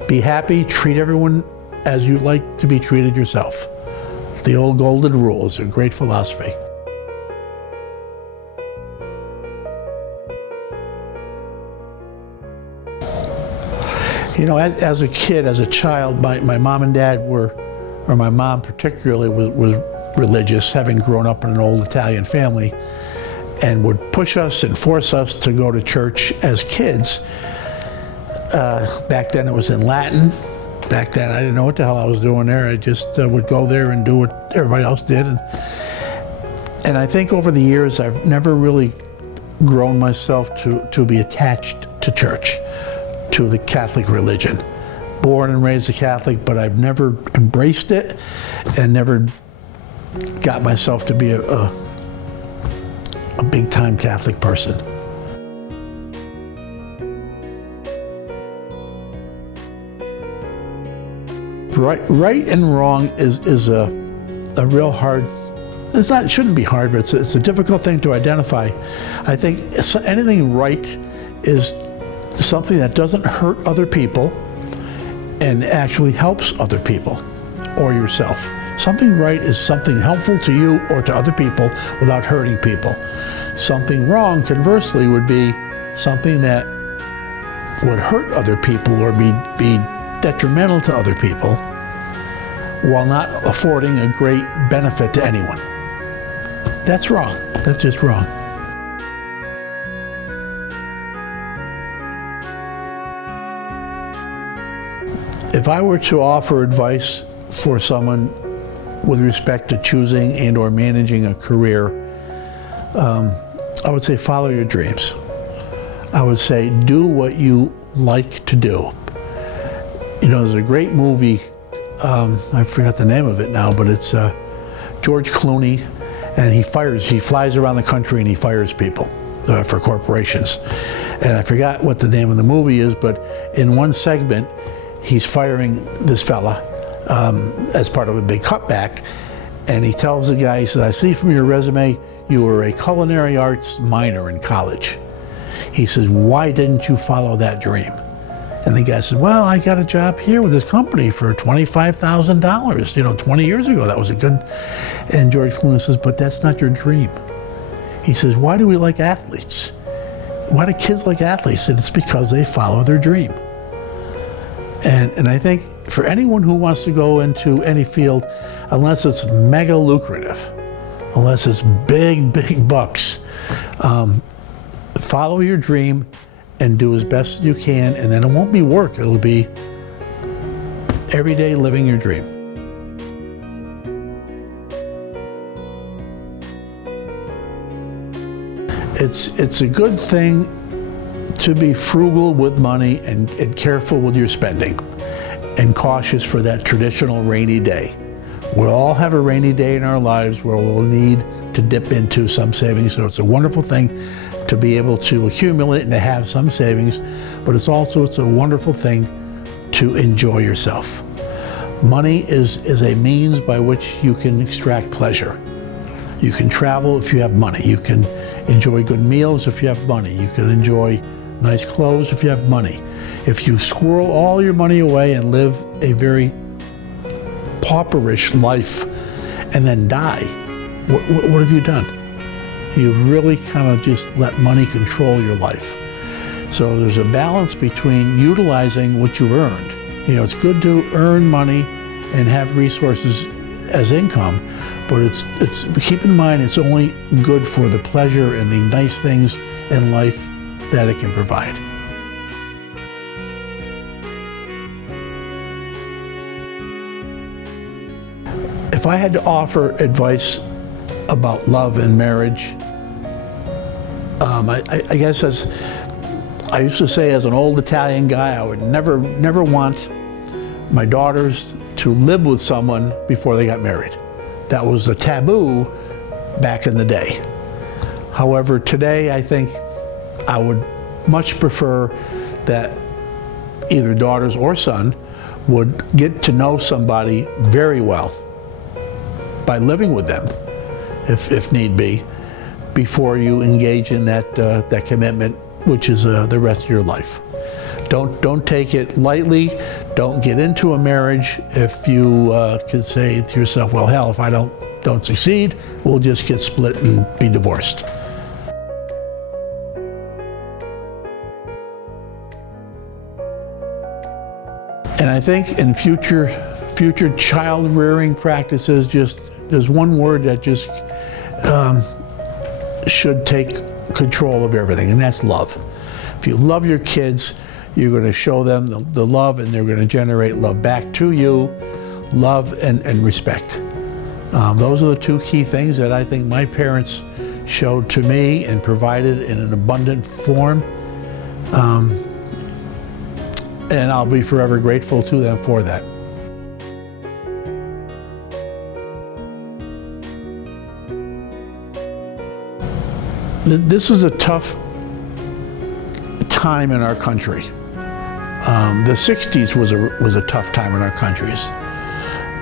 Be happy, treat everyone as you'd like to be treated yourself. The old golden rule is a great philosophy. You know, as a kid, as a child, my mom and dad were, or my mom particularly, was religious, having grown up in an old Italian family, and would push us and force us to go to church as kids. Back then it was in Latin. Back then I didn't know what the hell I was doing there. I just would go there and do what everybody else did. And I think over the years I've never really grown myself to be attached to church, to the Catholic religion. Born and raised a Catholic, but I've never embraced it and never got myself to be a big-time Catholic person. Right and wrong is a real hard. It shouldn't be hard, but it's a difficult thing to identify. I think anything right is something that doesn't hurt other people and actually helps other people or yourself. Something right is something helpful to you or to other people without hurting people. Something wrong, conversely, would be something that would hurt other people or be detrimental to other people while not affording a great benefit to anyone. That's wrong. That's just wrong. If I were to offer advice for someone with respect to choosing and or managing a career, I would say follow your dreams. I would say do what you like to do. You know, there's a great movie, I forgot the name of it now, but it's George Clooney, and he flies around the country and he fires people for corporations. And I forgot what the name of the movie is, but in one segment, he's firing this fella as part of a big cutback, and he tells the guy, he says, I see from your resume you were a culinary arts minor in college. He says, why didn't you follow that dream? And the guy said, well, I got a job here with this company for $25,000. You know, 20 years ago, that was a good. And George Clooney says, but that's not your dream. He says, why do we like athletes? Why do kids like athletes? And it's because they follow their dream. And I think for anyone who wants to go into any field, unless it's mega lucrative, unless it's big bucks, follow your dream and do as best you can, and then it won't be work, it'll be every day living your dream. It's a good thing to be frugal with money and careful with your spending and cautious for that traditional rainy day. We'll all have a rainy day in our lives where we'll need to dip into some savings, so it's a wonderful thing to be able to accumulate and to have some savings, but it's a wonderful thing to enjoy yourself. Money is a means by which you can extract pleasure. You can travel if you have money. You can enjoy good meals if you have money. You can enjoy nice clothes if you have money. If you squirrel all your money away and live a very pauperish life and then die, what have you done? You've really kind of just let money control your life. So there's a balance between utilizing what you've earned. You know, it's good to earn money and have resources as income, but it's keep in mind it's only good for the pleasure and the nice things in life that it can provide. If I had to offer advice about love and marriage, I guess as I used to say, as an old Italian guy, I would never want my daughters to live with someone before they got married. That was a taboo back in the day. However, today I think I would much prefer that either daughters or son would get to know somebody very well by living with them if need be, before you engage in that commitment, which is the rest of your life. Don't take it lightly. Don't get into a marriage if you could say to yourself, well, hell, if I don't succeed, we'll just get split and be divorced. And I think in future child rearing practices, there's one word that just should take control of everything, and that's love. If you love your kids, you're going to show them the love, and they're going to generate love back to you, love and respect. Those are the two key things that I think my parents showed to me and provided in an abundant form. And I'll be forever grateful to them for that. This is a tough time in our country. The 60s was a tough time in our countries.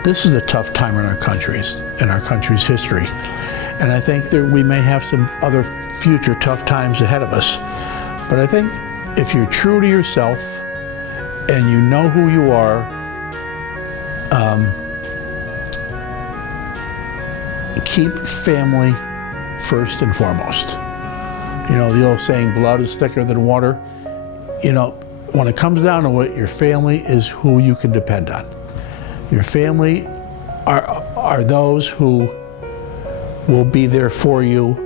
This is a tough time in our country's history. And I think that we may have some other future tough times ahead of us. But I think if you're true to yourself and you know who you are, keep family first and foremost. You know, the old saying, blood is thicker than water. You know, when it comes down to it, your family is who you can depend on. Your family are those who will be there for you,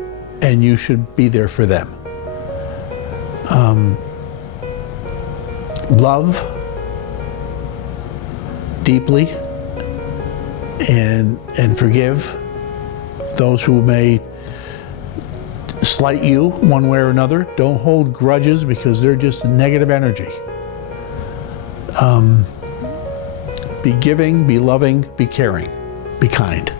and you should be there for them. Love deeply and forgive those who may slight you one way or another. Don't hold grudges, because they're just negative energy. Be giving, be loving, be caring, be kind.